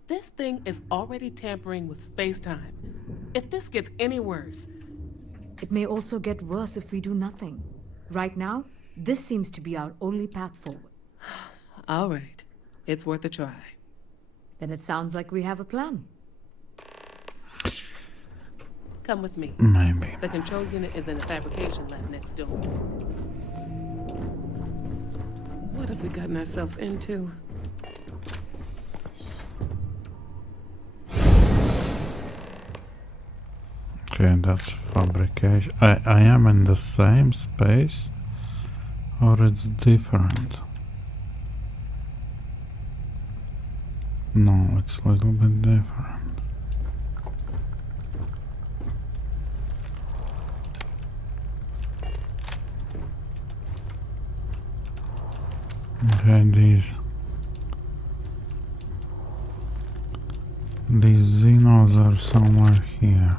This thing is already tampering with space-time. If this gets any worse... It may also get worse if we do nothing. Right now, this seems to be our only path forward. All right. It's worth a try. Then it sounds like we have a plan. Come with me. Maybe. The control unit is in the fabrication lab next door. What have we gotten ourselves into? Okay, that's fabrication. I am in the same space, or it's different? No, it's a little bit different. Okay, these Xenos are somewhere here.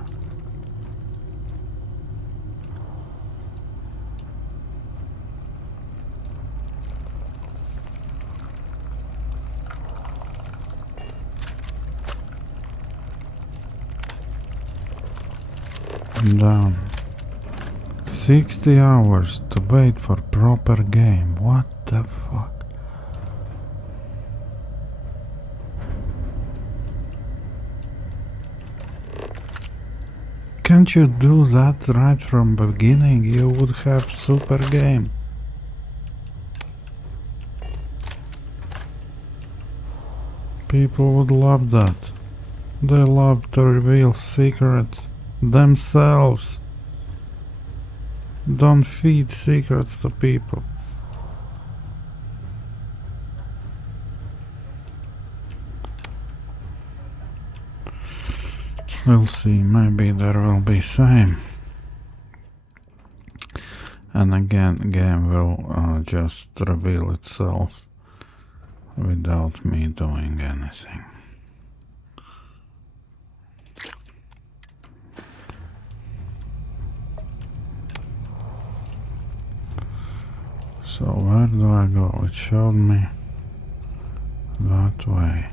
Down. 60 hours to wait for proper game. What the fuck? Can't you do that right from beginning? You would have super game. People would love that. They love to reveal secrets themselves. Don't feed secrets to people. We'll see, maybe there will be same. And again, game will just reveal itself without me doing anything. So where do I go? It showed me that way.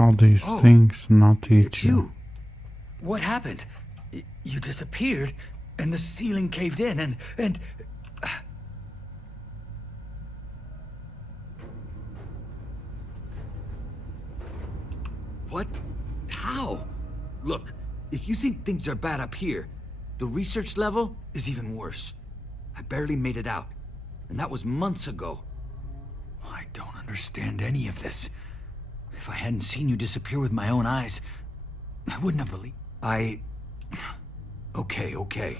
all these things not teach it's you. What happened? You disappeared, and the ceiling caved in, and... What? How? Look, if you think things are bad up here, the research level is even worse. I barely made it out, and that was months ago. I don't understand any of this. If I hadn't seen you disappear with my own eyes, I wouldn't have believed... Okay.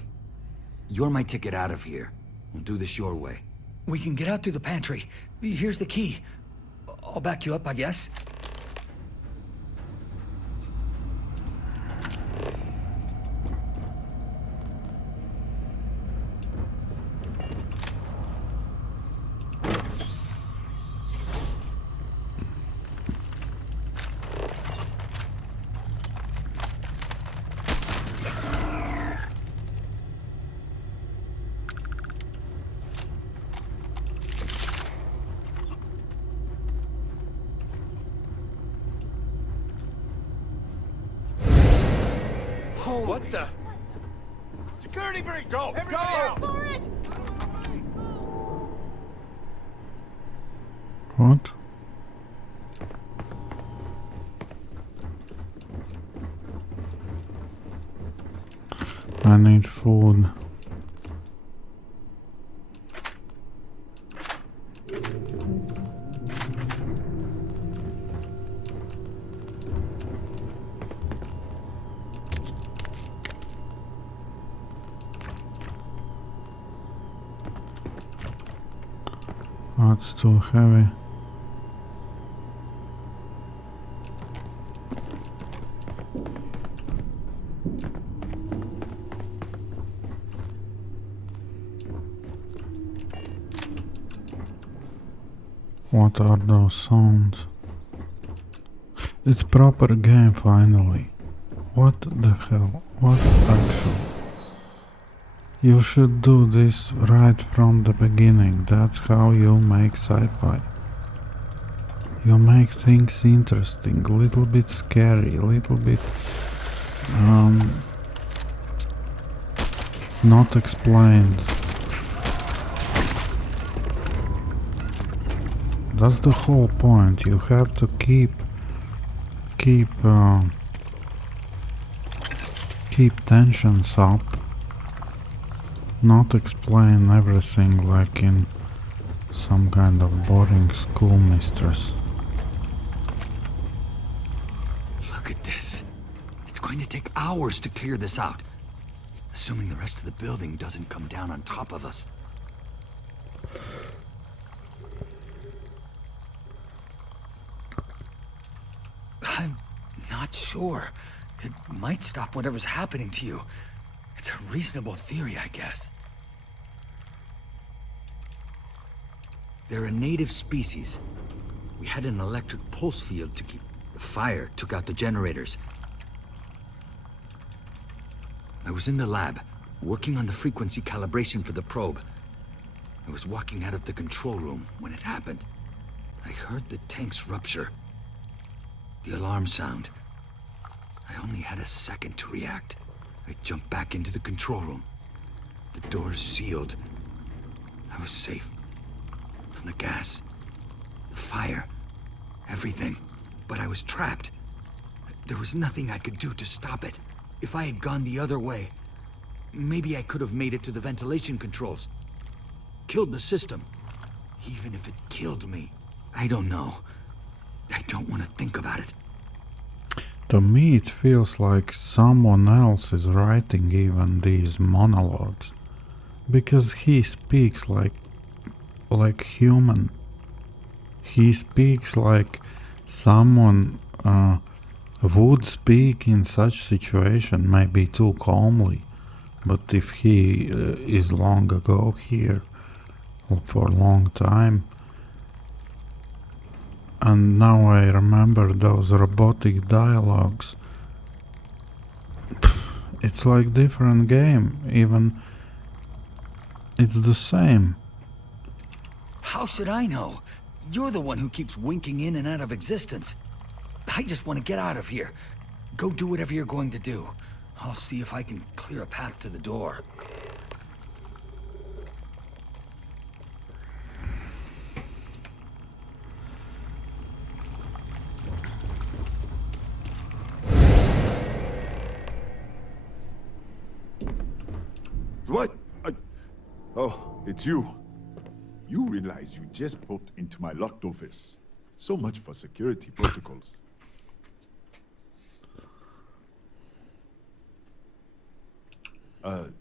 You're my ticket out of here. We'll do this your way. We can get out through the pantry. Here's the key. I'll back you up, I guess. What the? Security breach! Go! Everybody Go! out for it! What? I need food. That's too heavy. What are those sounds? It's proper game finally. What the hell? What actually? You should do this right from the beginning. That's how you make sci-fi. You make things interesting, a little bit scary, a little bit not explained. That's the whole point. You have to keep tensions up. Not explain everything like in some kind of boring schoolmistress. Look at this. It's going to take hours to clear this out. Assuming the rest of the building doesn't come down on top of us. I'm not sure. It might stop whatever's happening to you. It's a reasonable theory, I guess. They're a native species. We had an electric pulse field to keep... The fire took out the generators. I was in the lab, working on the frequency calibration for the probe. I was walking out of the control room when it happened. I heard the tanks rupture. The alarm sound. I only had a second to react. I jumped back into the control room. The doors sealed. I was safe. From the gas, the fire, everything. But I was trapped. There was nothing I could do to stop it. If I had gone the other way, maybe I could have made it to the ventilation controls. Killed the system. Even if it killed me, I don't know. I don't want to think about it. To me it feels like someone else is writing even these monologues. Because he speaks like human. He speaks like someone would speak in such situation, maybe too calmly. But if he is long ago here, for a long time, and now I remember those robotic dialogues, it's like different game, even it's the same. How should I know? You're the one who keeps winking in and out of existence. I just want to get out of here. Go do whatever you're going to do. I'll see if I can clear a path to the door. What? Oh, it's you. You realize you just poked into my locked office. So much for security protocols.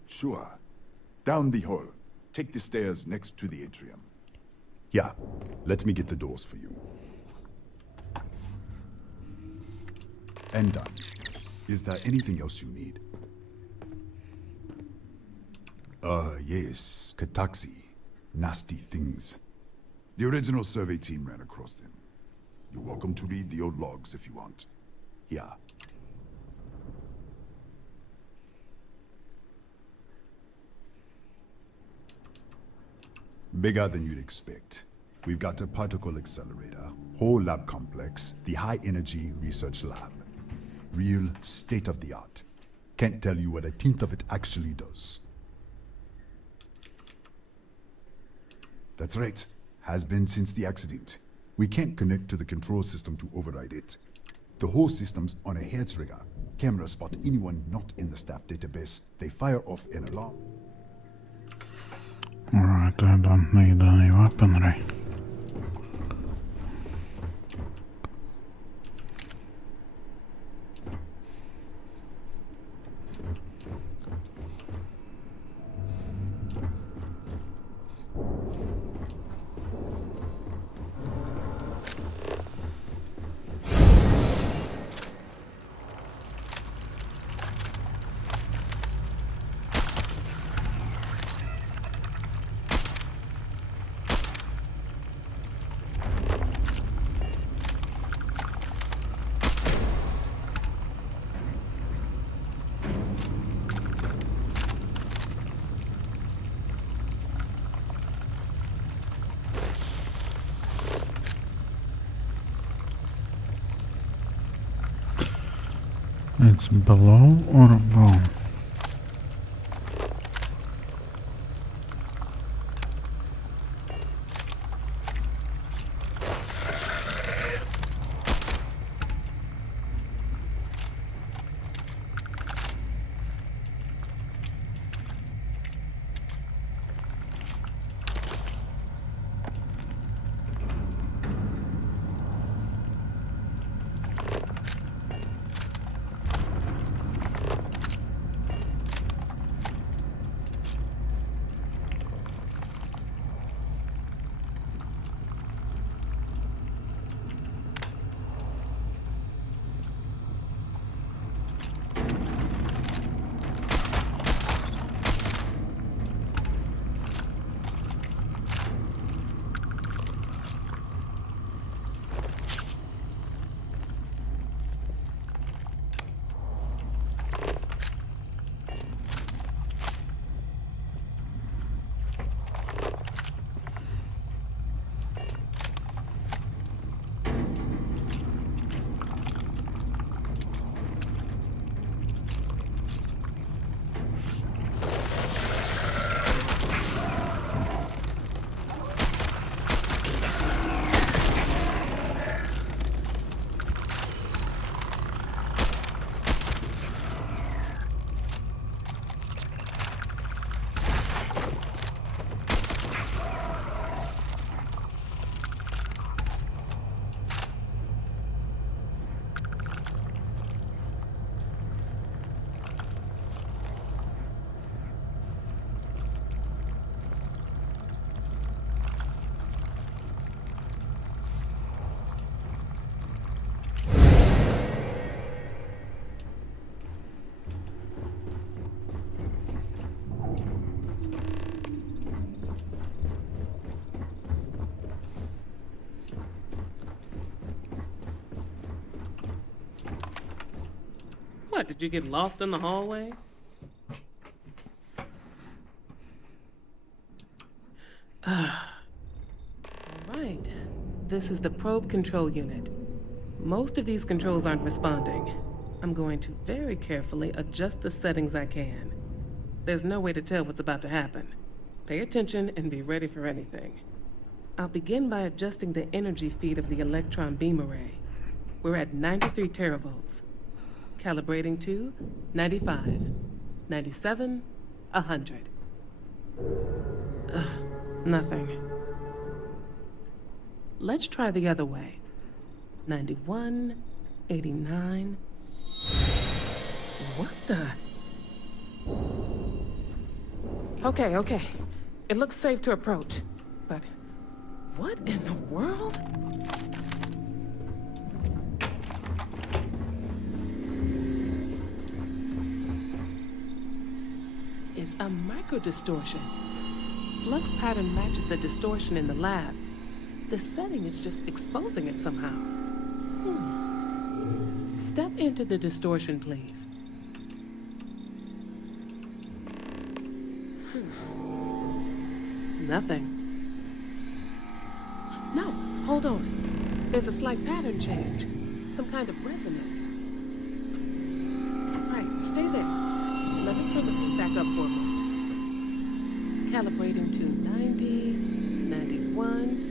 Sure. Down the hall. Take the stairs next to the atrium. Yeah, let me get the doors for you. And done. Is there anything else you need? Yes, Kataxi. Nasty things. The original survey team ran across them. You're welcome to read the old logs if you want. Yeah. Bigger than you'd expect. We've got a particle accelerator, whole lab complex, the high-energy research lab. Real state-of-the-art. Can't tell you what a tenth of it actually does. That's right. Has been since the accident. We can't connect to the control system to override it. The whole system's on a head trigger. Cameras spot anyone not in the staff database. They fire off an alarm. Alright, I don't need any weaponry. It's below or above? What, did you get lost in the hallway? All right. This is the probe control unit. Most of these controls aren't responding. I'm going to very carefully adjust the settings I can. There's no way to tell what's about to happen. Pay attention and be ready for anything. I'll begin by adjusting the energy feed of the electron beam array. We're at 93 teravolts. Calibrating to 95, 97, 100. Nothing. Let's try the other way. 91, 89. What the? Okay. It looks safe to approach. But what in the world? It's a microdistortion. Flux pattern matches the distortion in the lab. The setting is just exposing it somehow. Step into the distortion, please. Nothing. No, hold on. There's a slight pattern change. Some kind of resonance. Right, stay there. Let me turn the feed back up for a moment. Calibrating to 90, 91.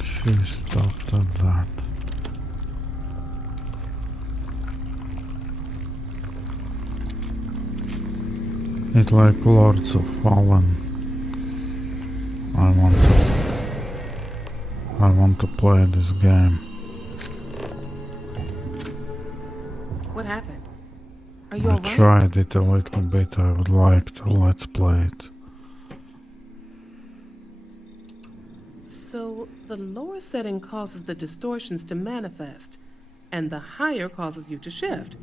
She stopped at that. It's like Lords of Fallen. I want to play this game. What happened? Are you I alright? tried it a little bit. I would like to let's play it. So, the lower setting causes the distortions to manifest, and the higher causes you to shift.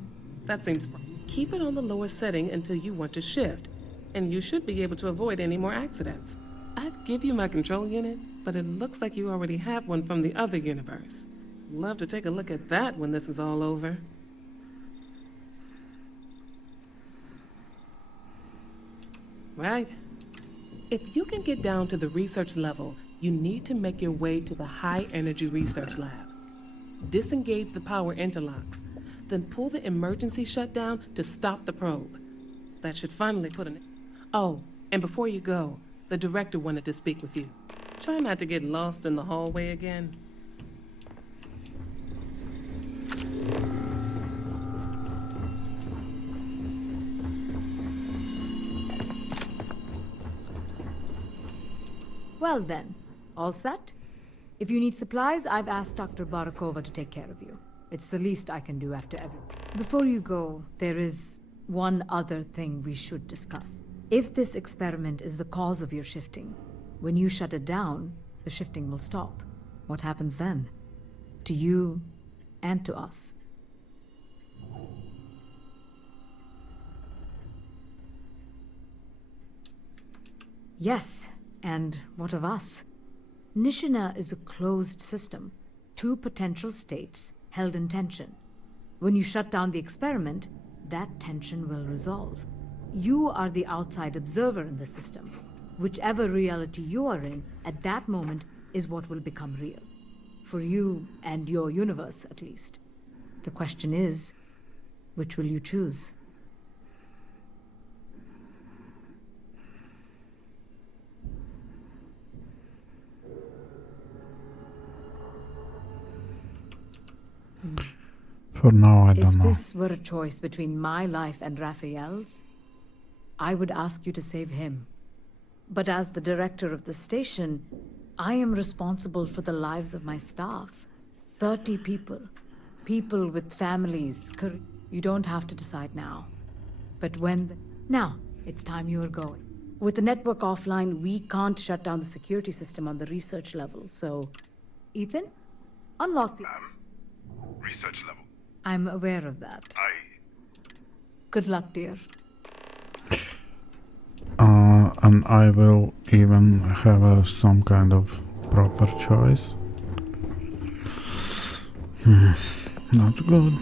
That seems... Keep it on the lower setting until you want to shift, and you should be able to avoid any more accidents. I'd give you my control unit, but it looks like you already have one from the other universe. Love to take a look at that when this is all over. Right. If you can get down to the research level, you need to make your way to the high-energy research lab. Disengage the power interlocks, then pull the emergency shutdown to stop the probe. That should finally put an... Oh, and before you go, the director wanted to speak with you. Try not to get lost in the hallway again. Well then, all set? If you need supplies, I've asked Dr. Barakova to take care of you. It's the least I can do after everything. Before you go, there is one other thing we should discuss. If this experiment is the cause of your shifting, when you shut it down, the shifting will stop. What happens then? To you and to us. Yes, and what of us? Nishina is a closed system. Two potential states held in tension. When you shut down the experiment, that tension will resolve. You are the outside observer in the system. Whichever reality you are in, at that moment, is what will become real. For you and your universe, at least. The question is, which will you choose? For now, I don't know. If this were a choice between my life and Raphael's, I would ask you to save him. But as the director of the station, I am responsible for the lives of my staff. 30 people. People with families. You don't have to decide now. But when Now, it's time you are going. With the network offline, we can't shut down the security system on the research level, so... Ethan? Unlock the... Research level. I'm aware of that. Good luck, dear. And I will even have some kind of proper choice. That's good.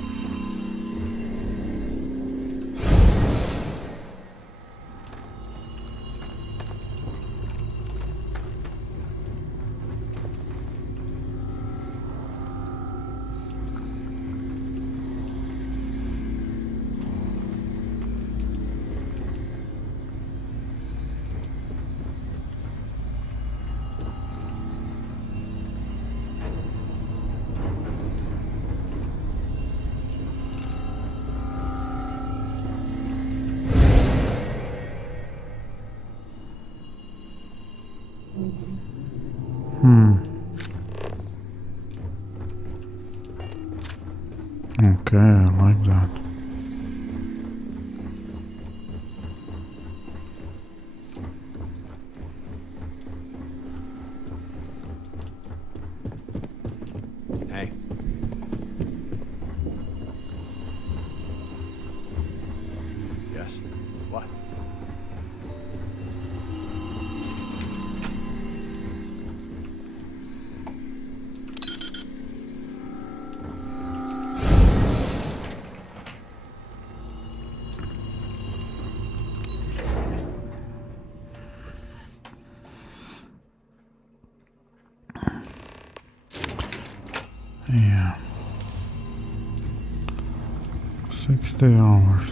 Okay, I like that. Hey. Yes. What? Yeah. 60 hours.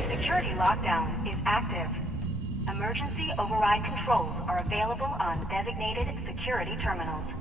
Security lockdown is active. Emergency override controls are available on designated security terminals.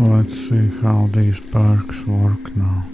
Let's see how these perks work now.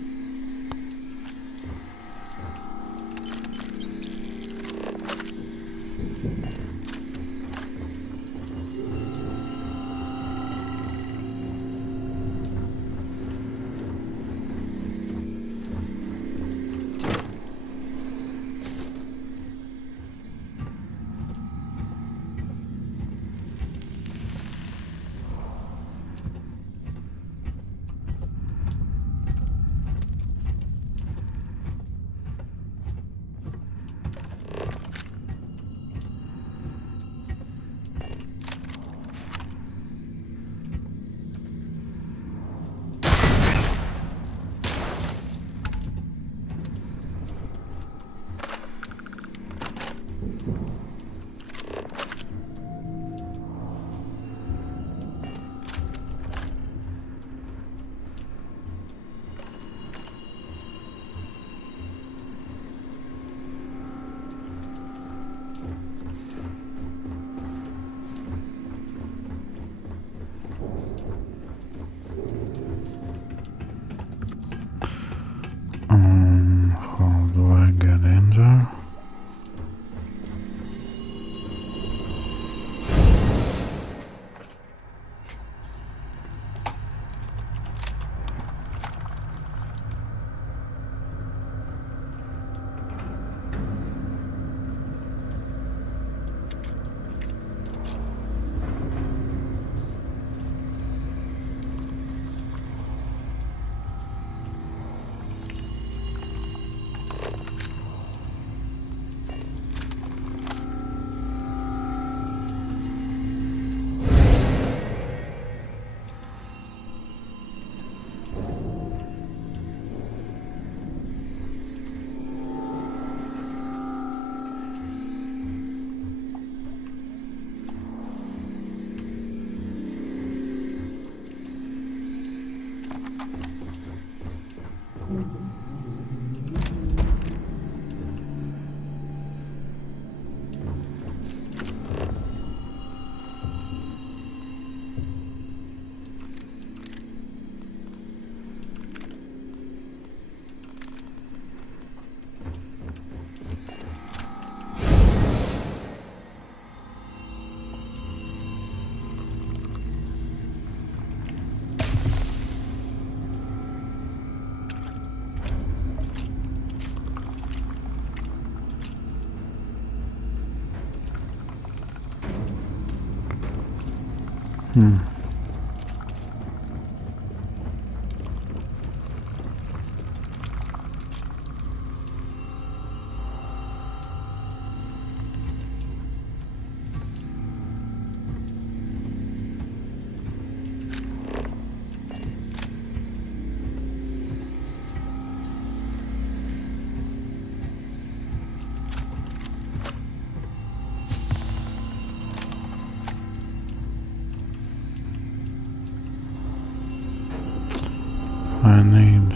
I need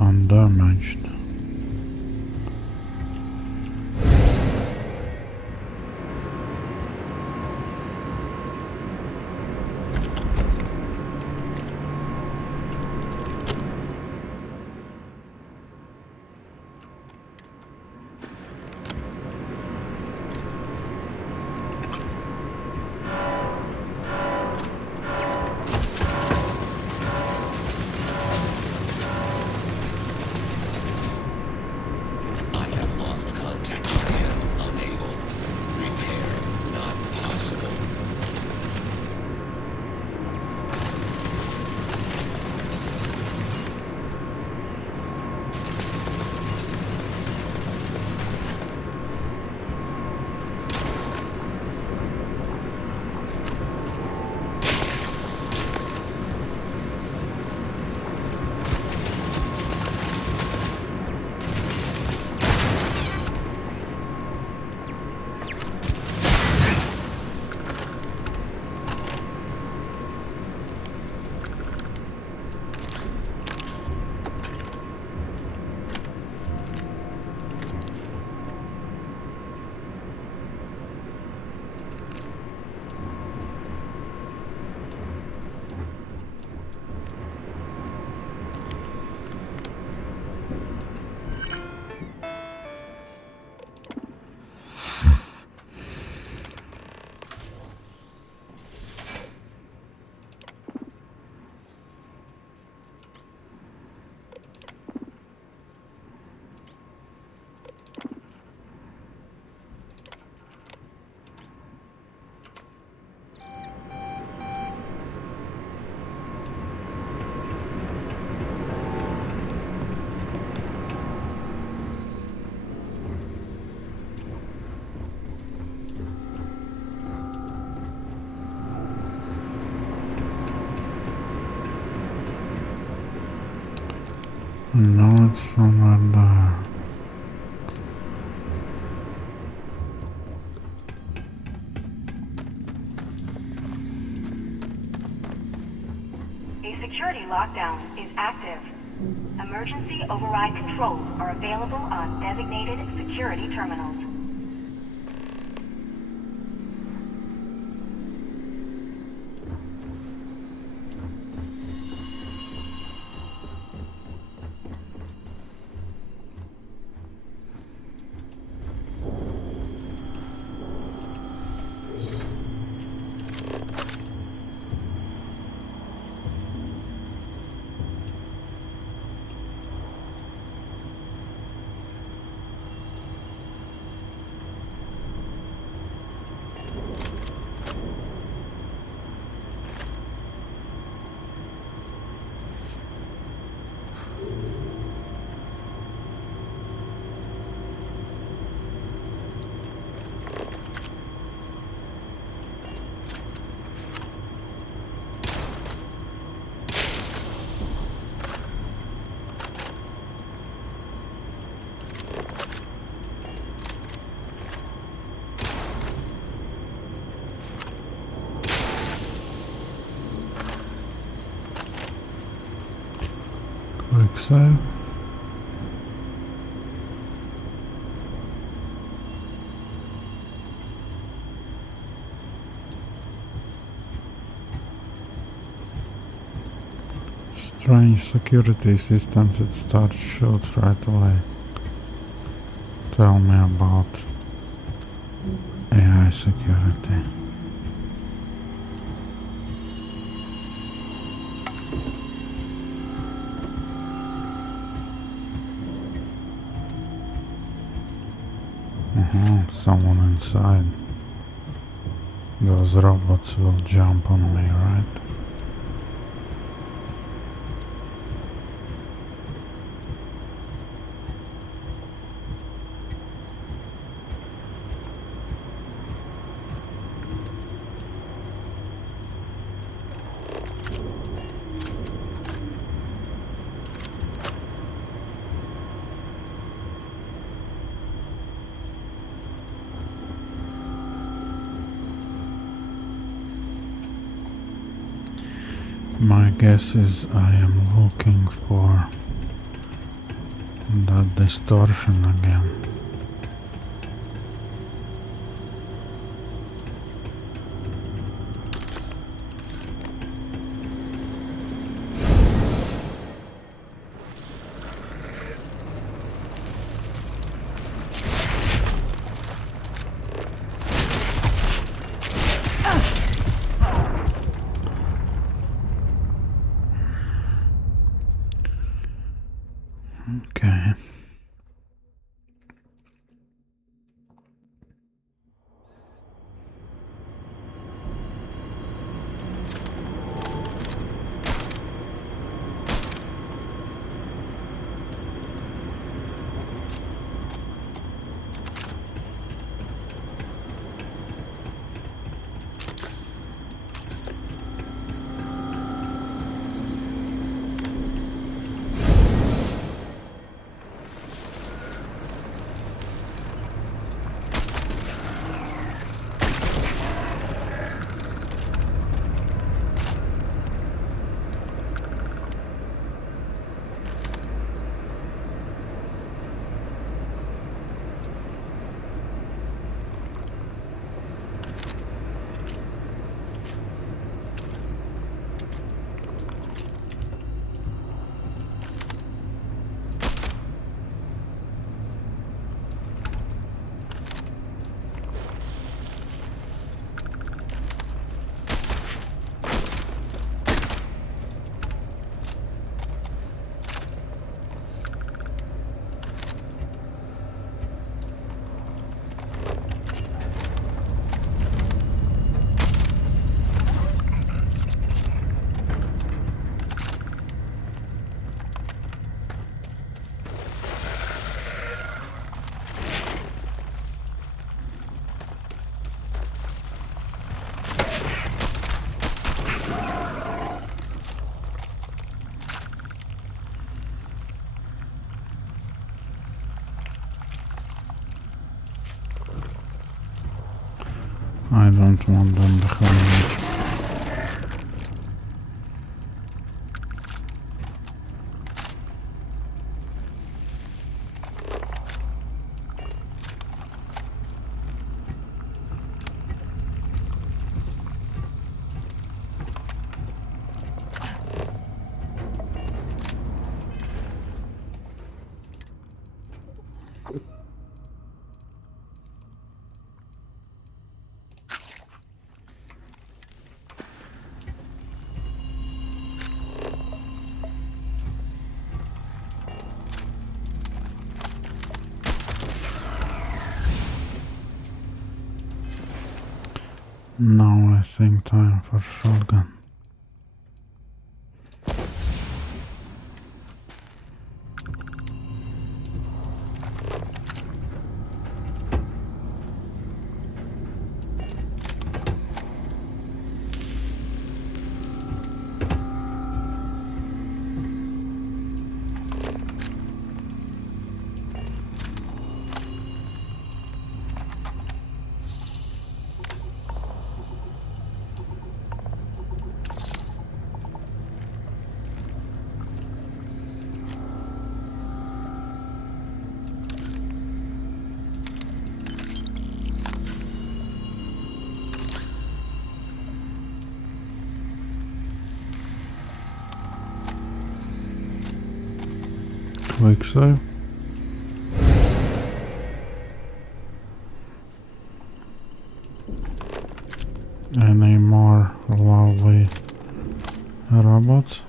undamaged. No, it's somewhere there. A security lockdown is active. Emergency override controls are available on designated security terminals. Quick save. Strange security systems that start shots right away. Tell me about AI security. Someone inside. Those robots will jump on me, right? My guess is I am looking for that distortion again. Okay. I don't want them behind me. Now I think time for shotgun. Quick save. Any more lovely robots?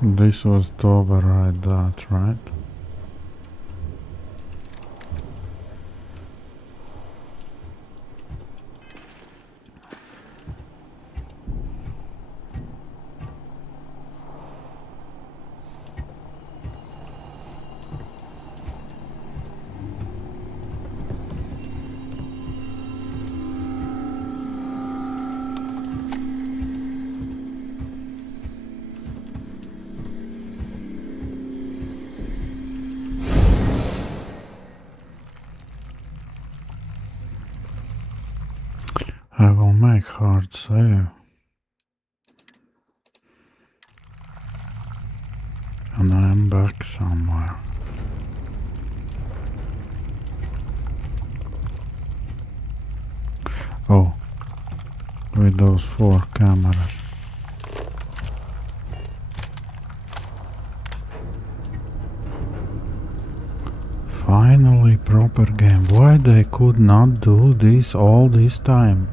This was to override that, right? I will make hard save. And I am back somewhere. Oh, with those 4 cameras. Finally proper game. Why they could not do this all this time?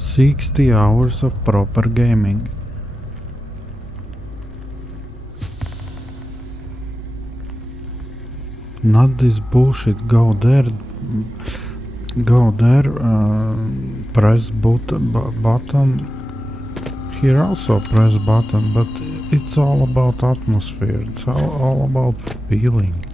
60 hours of proper gaming. Not this bullshit. Go there, press button. Here also press button, but it's all about atmosphere. It's all about feeling.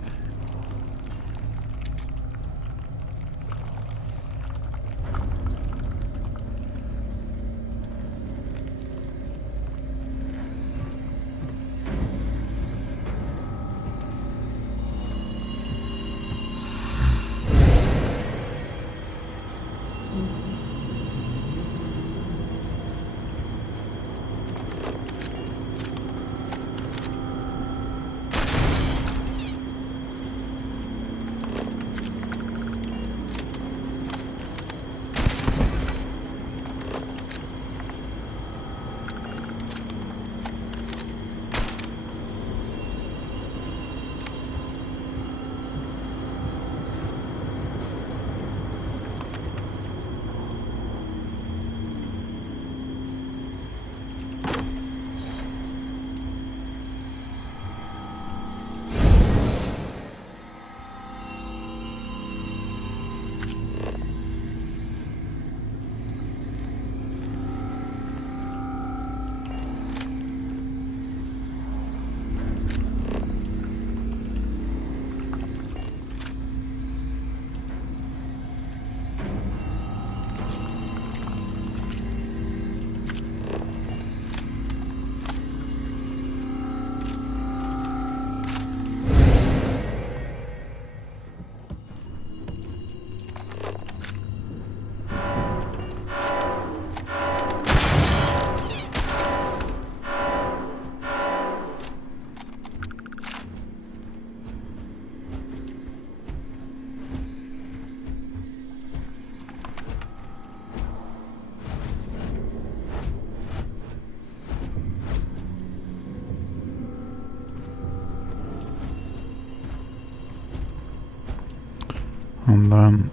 And then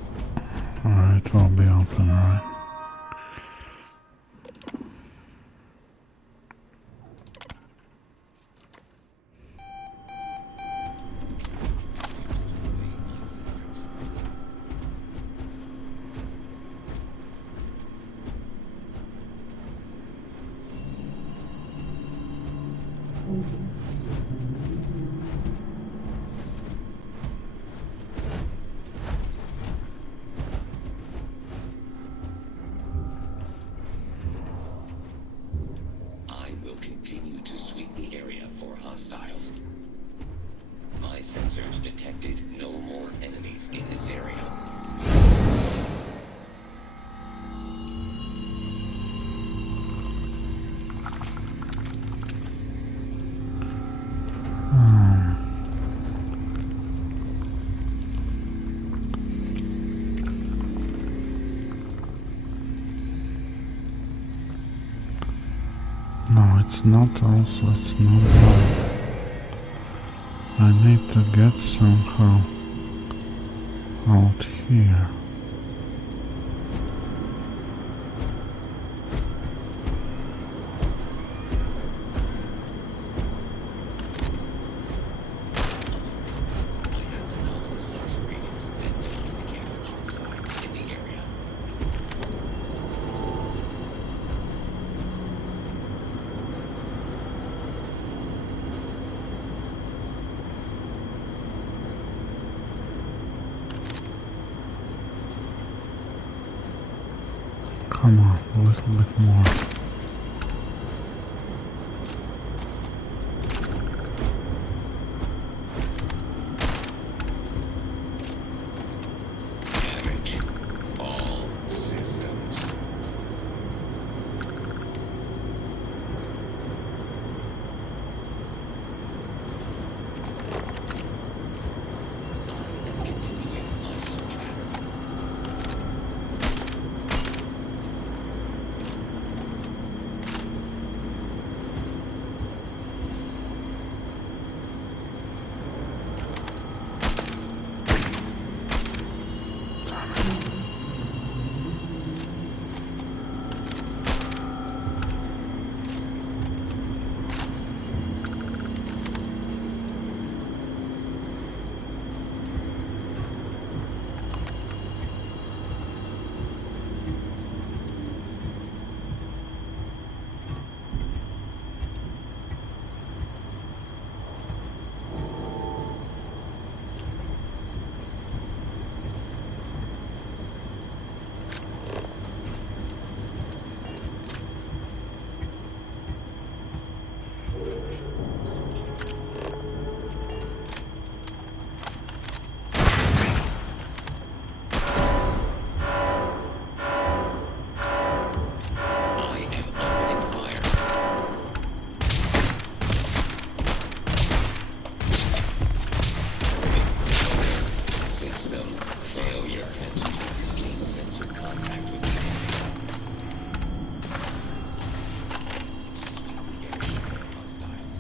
it will be open, right? Continue to sweep the area for hostiles. My sensors detected no more enemies in this area. No, it's not also, it's not that. I need to get somehow out here. Come on, a little bit more. Damage. All systems. I am continuing my search pattern. I am opening fire. System failure. Attempt to regain sensor contact with the hostiles.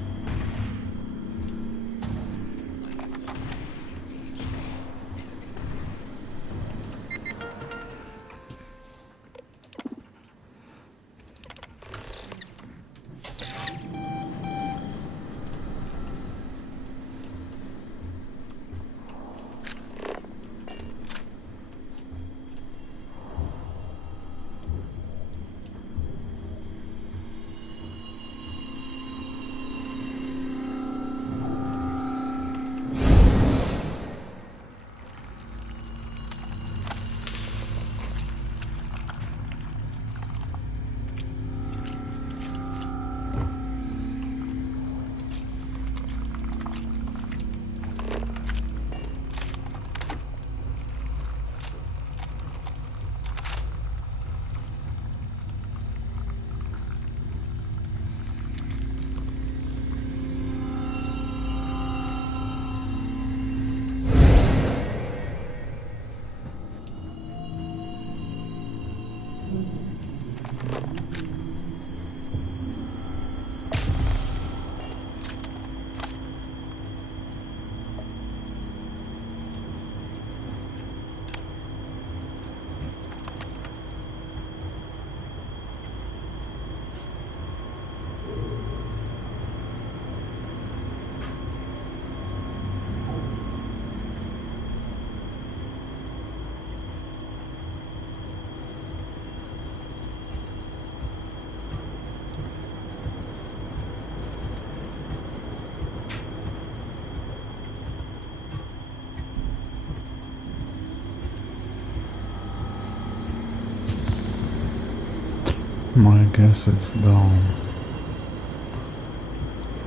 My guess it's down.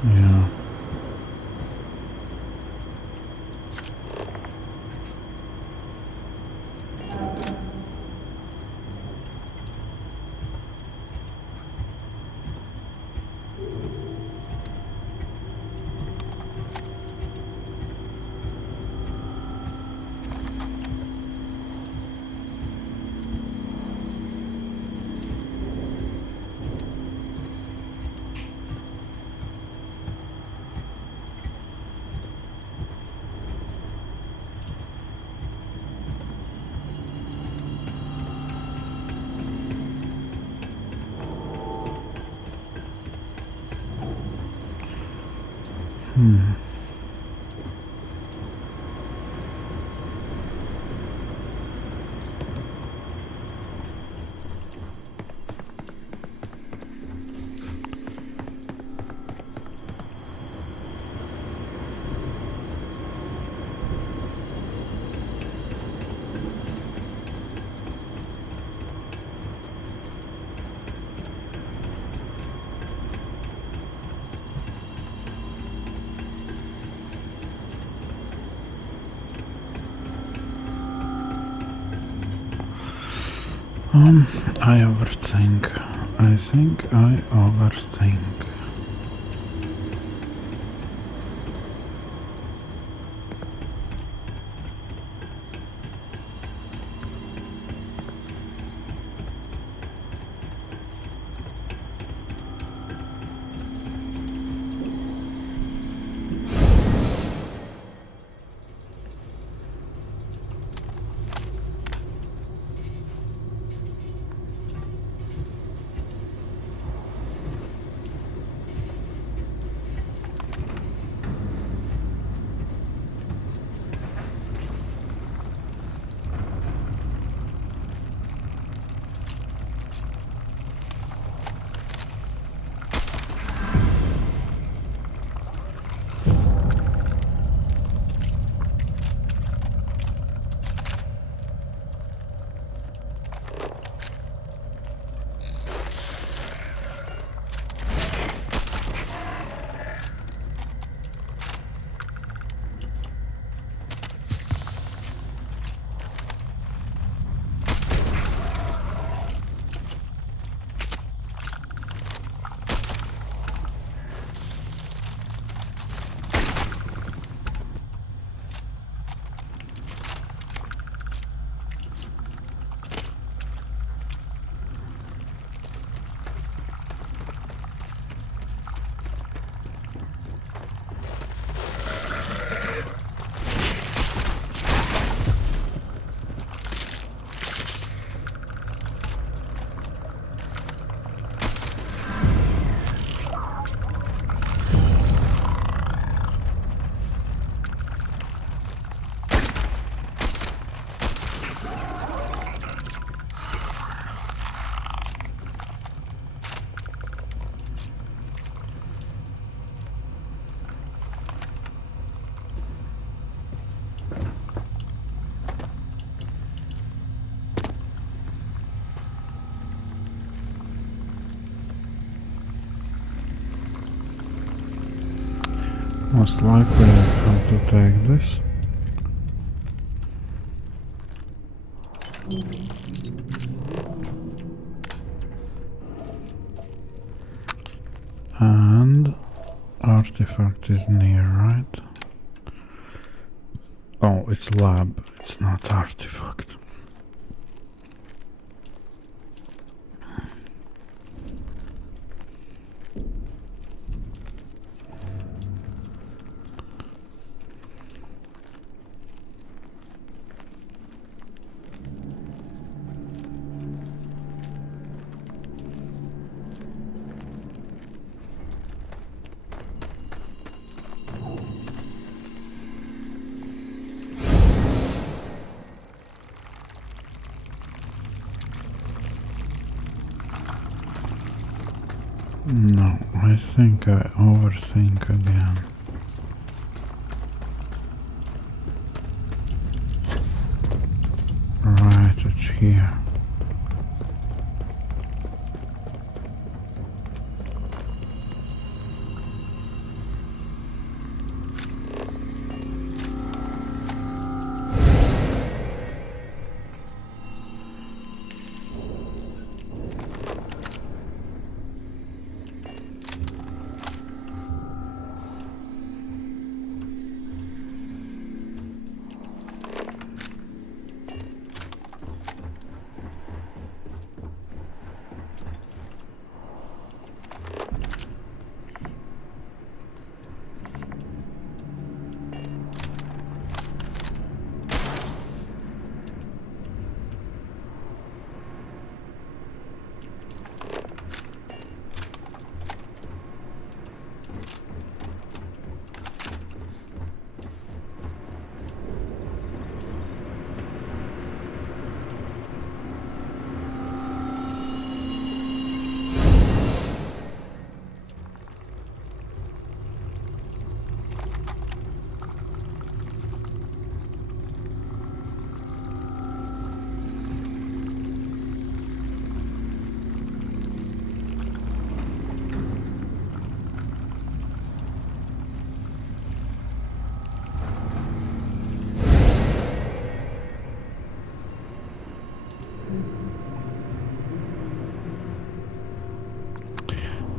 Yeah. I overthink. I think I overthink. Most likely I have to take this. And artifact is near, right? Oh, it's lab, it's not artifact. No, I think I overthink again. Right, it's here.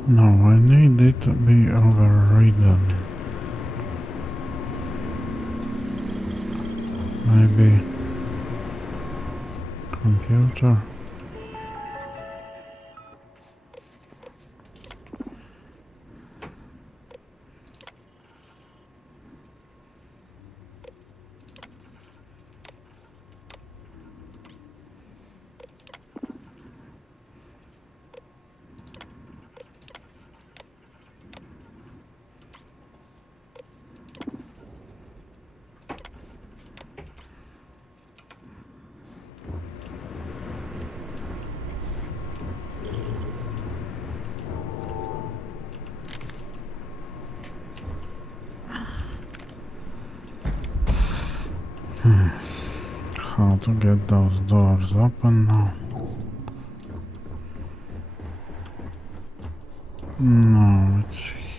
No, I need it to be overridden. Maybe computer. How to get those doors open now? No, it's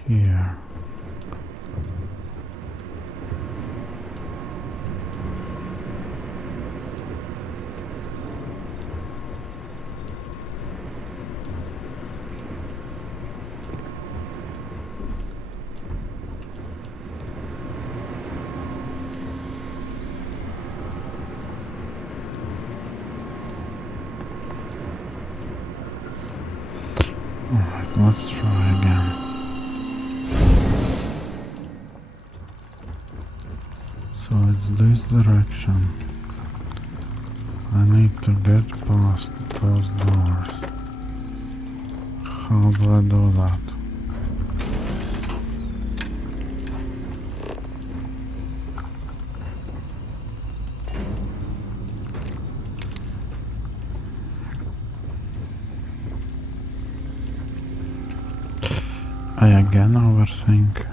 here. Alright, let's try again. So it's this direction. I need to get past those doors. How do I do that? I again overthink.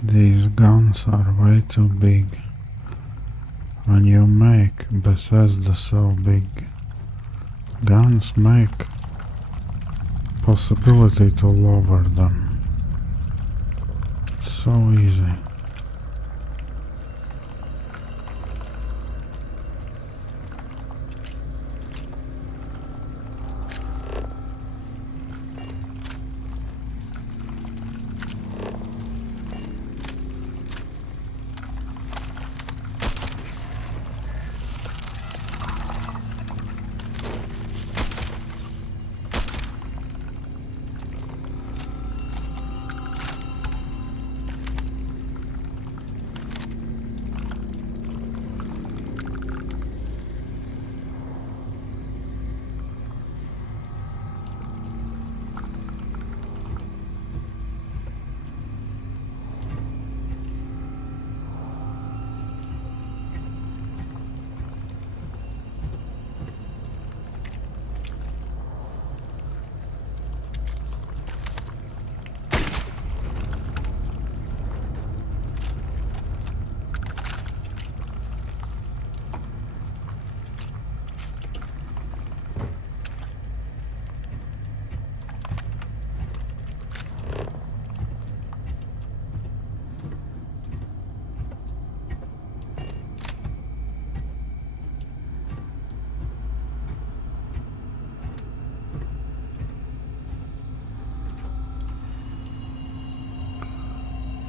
These guns are way too big. When you make Bethesda so big, guns make possibility to lower them. It's so easy.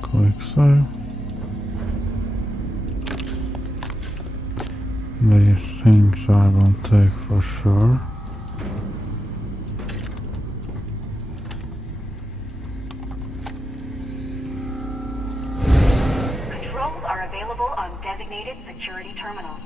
Quick save. These things I will take for sure. Controls are available on designated security terminals.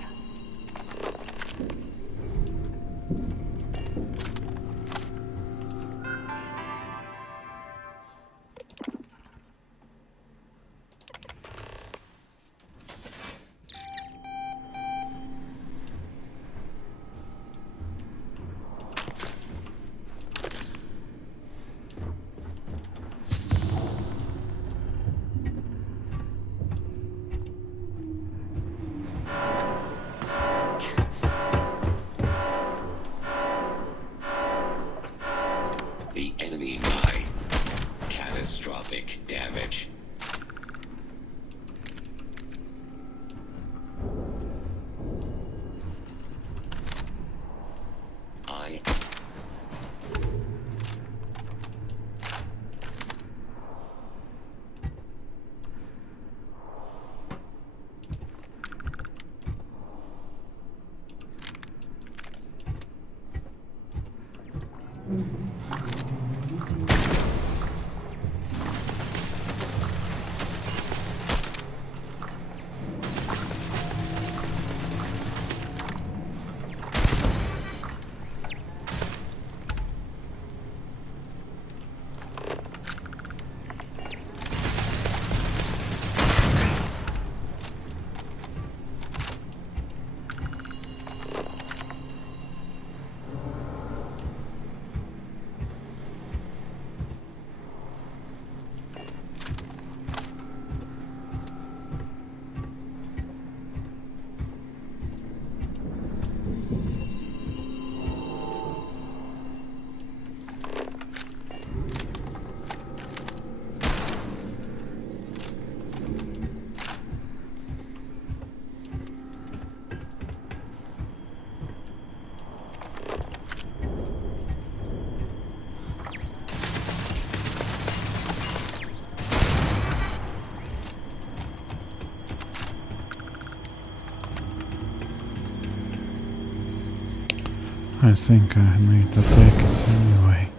I think I need to take it anyway.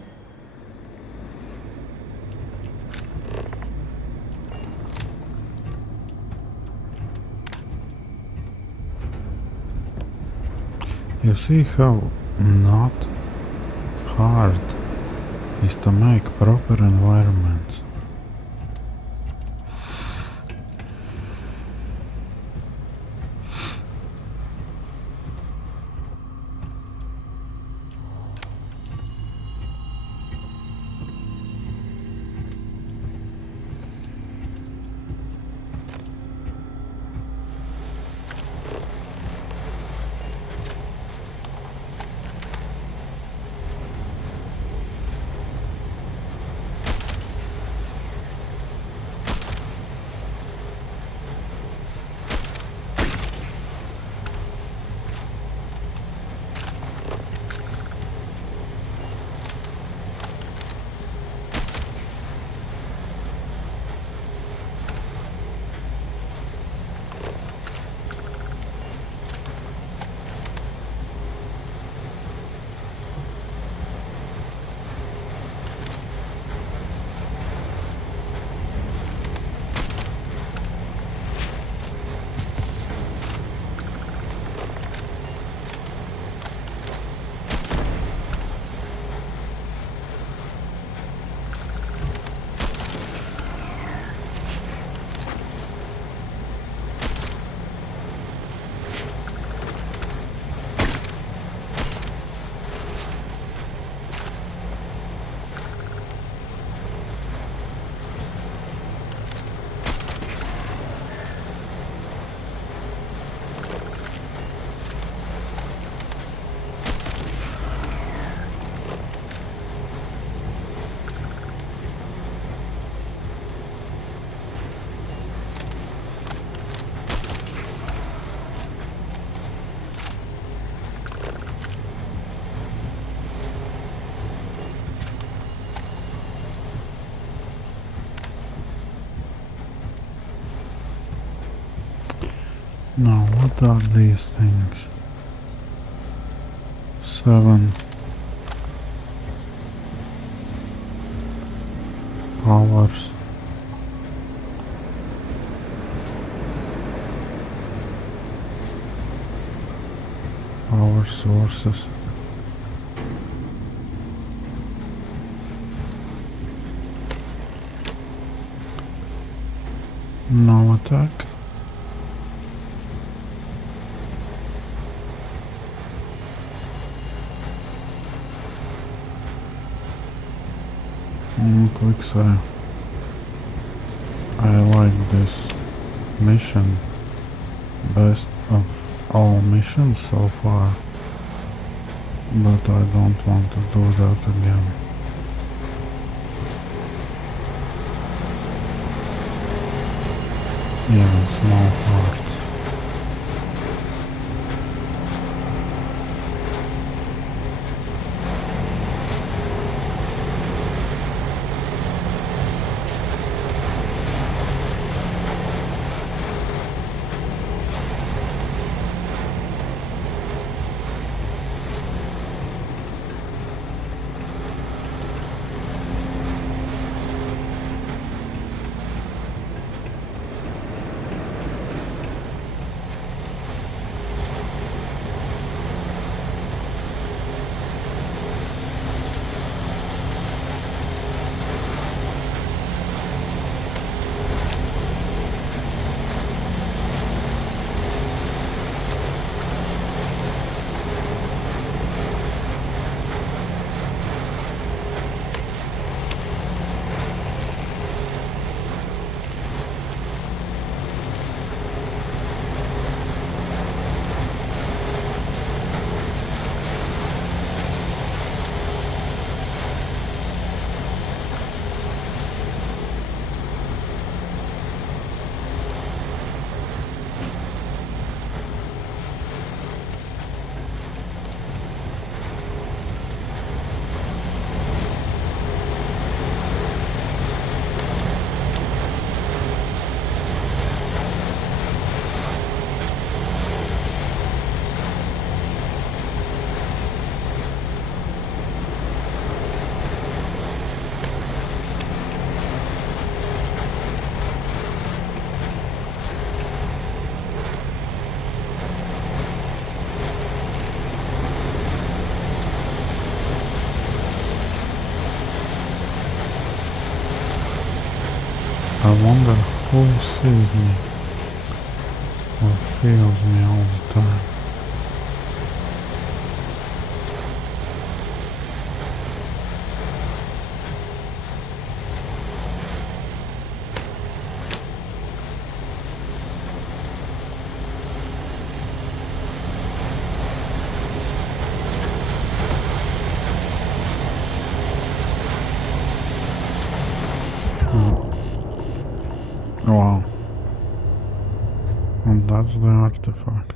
You see how not hard is to make proper environments. Now, what are these things? 7 powers. Power sources. No attack. Quick save. I like this mission best of all missions so far, but I don't want to do that again. Even small parts. wonder who sees me or feels me all the time. Wow. And that's the artifact.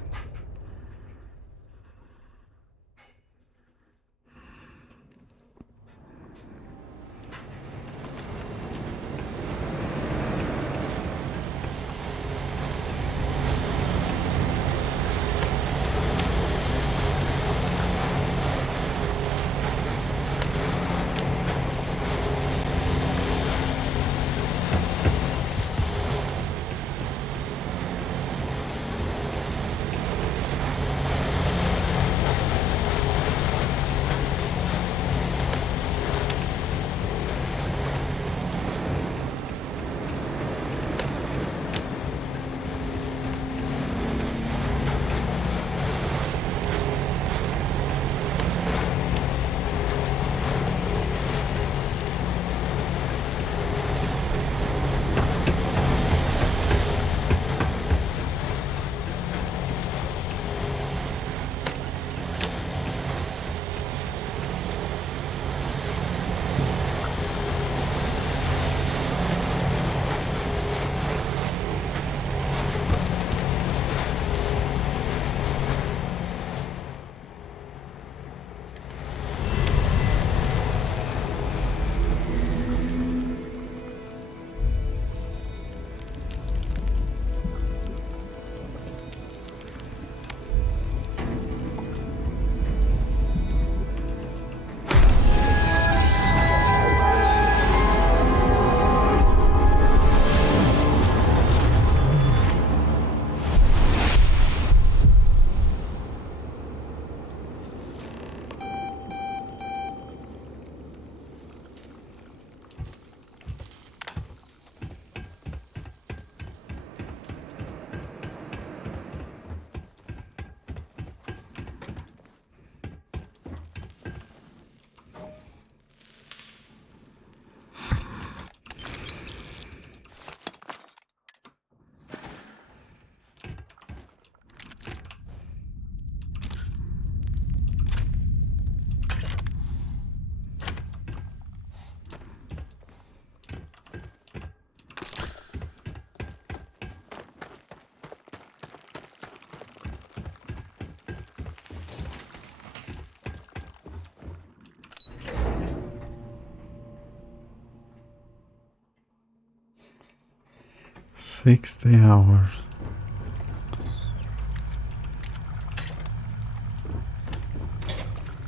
$60.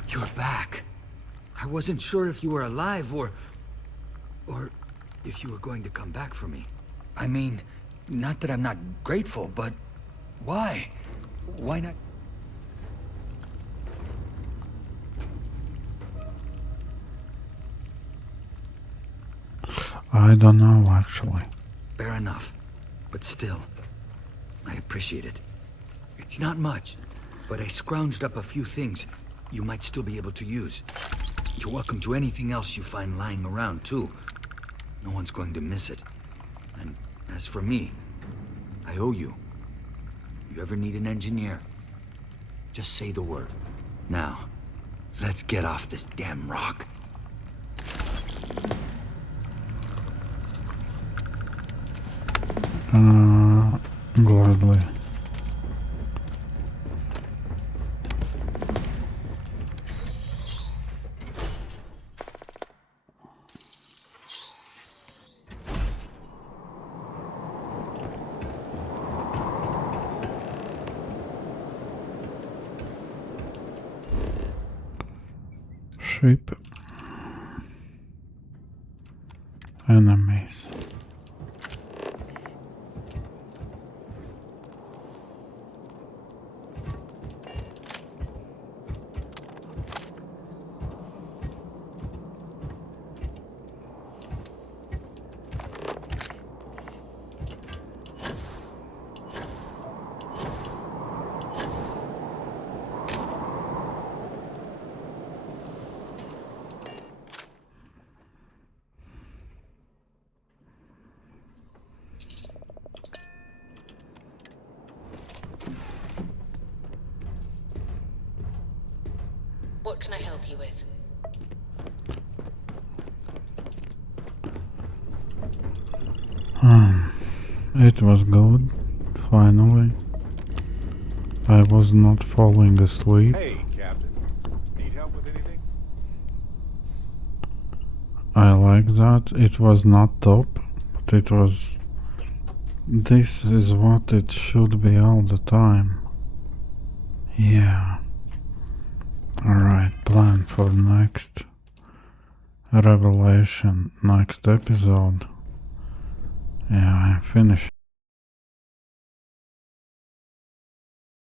You're back. I wasn't sure if you were alive or if you were going to come back for me. I mean, not that I'm not grateful, but why? Why not? I don't know, actually. Fair enough. But still, I appreciate it. It's not much, but I scrounged up a few things you might still be able to use. You're welcome to anything else you find lying around, too. No one's going to miss it. And as for me, I owe you. You ever need an engineer, just say the word. Now, let's get off this damn rock. Gladly. Ship. Enemies. can I help you with? It was good, finally. I was not falling asleep. Hey, Captain. Need help with anything? I like that. It was not top, but it was... This is what it should be all the time. Yeah. Alright, plan for next revelation, next episode. Yeah, I'm finished.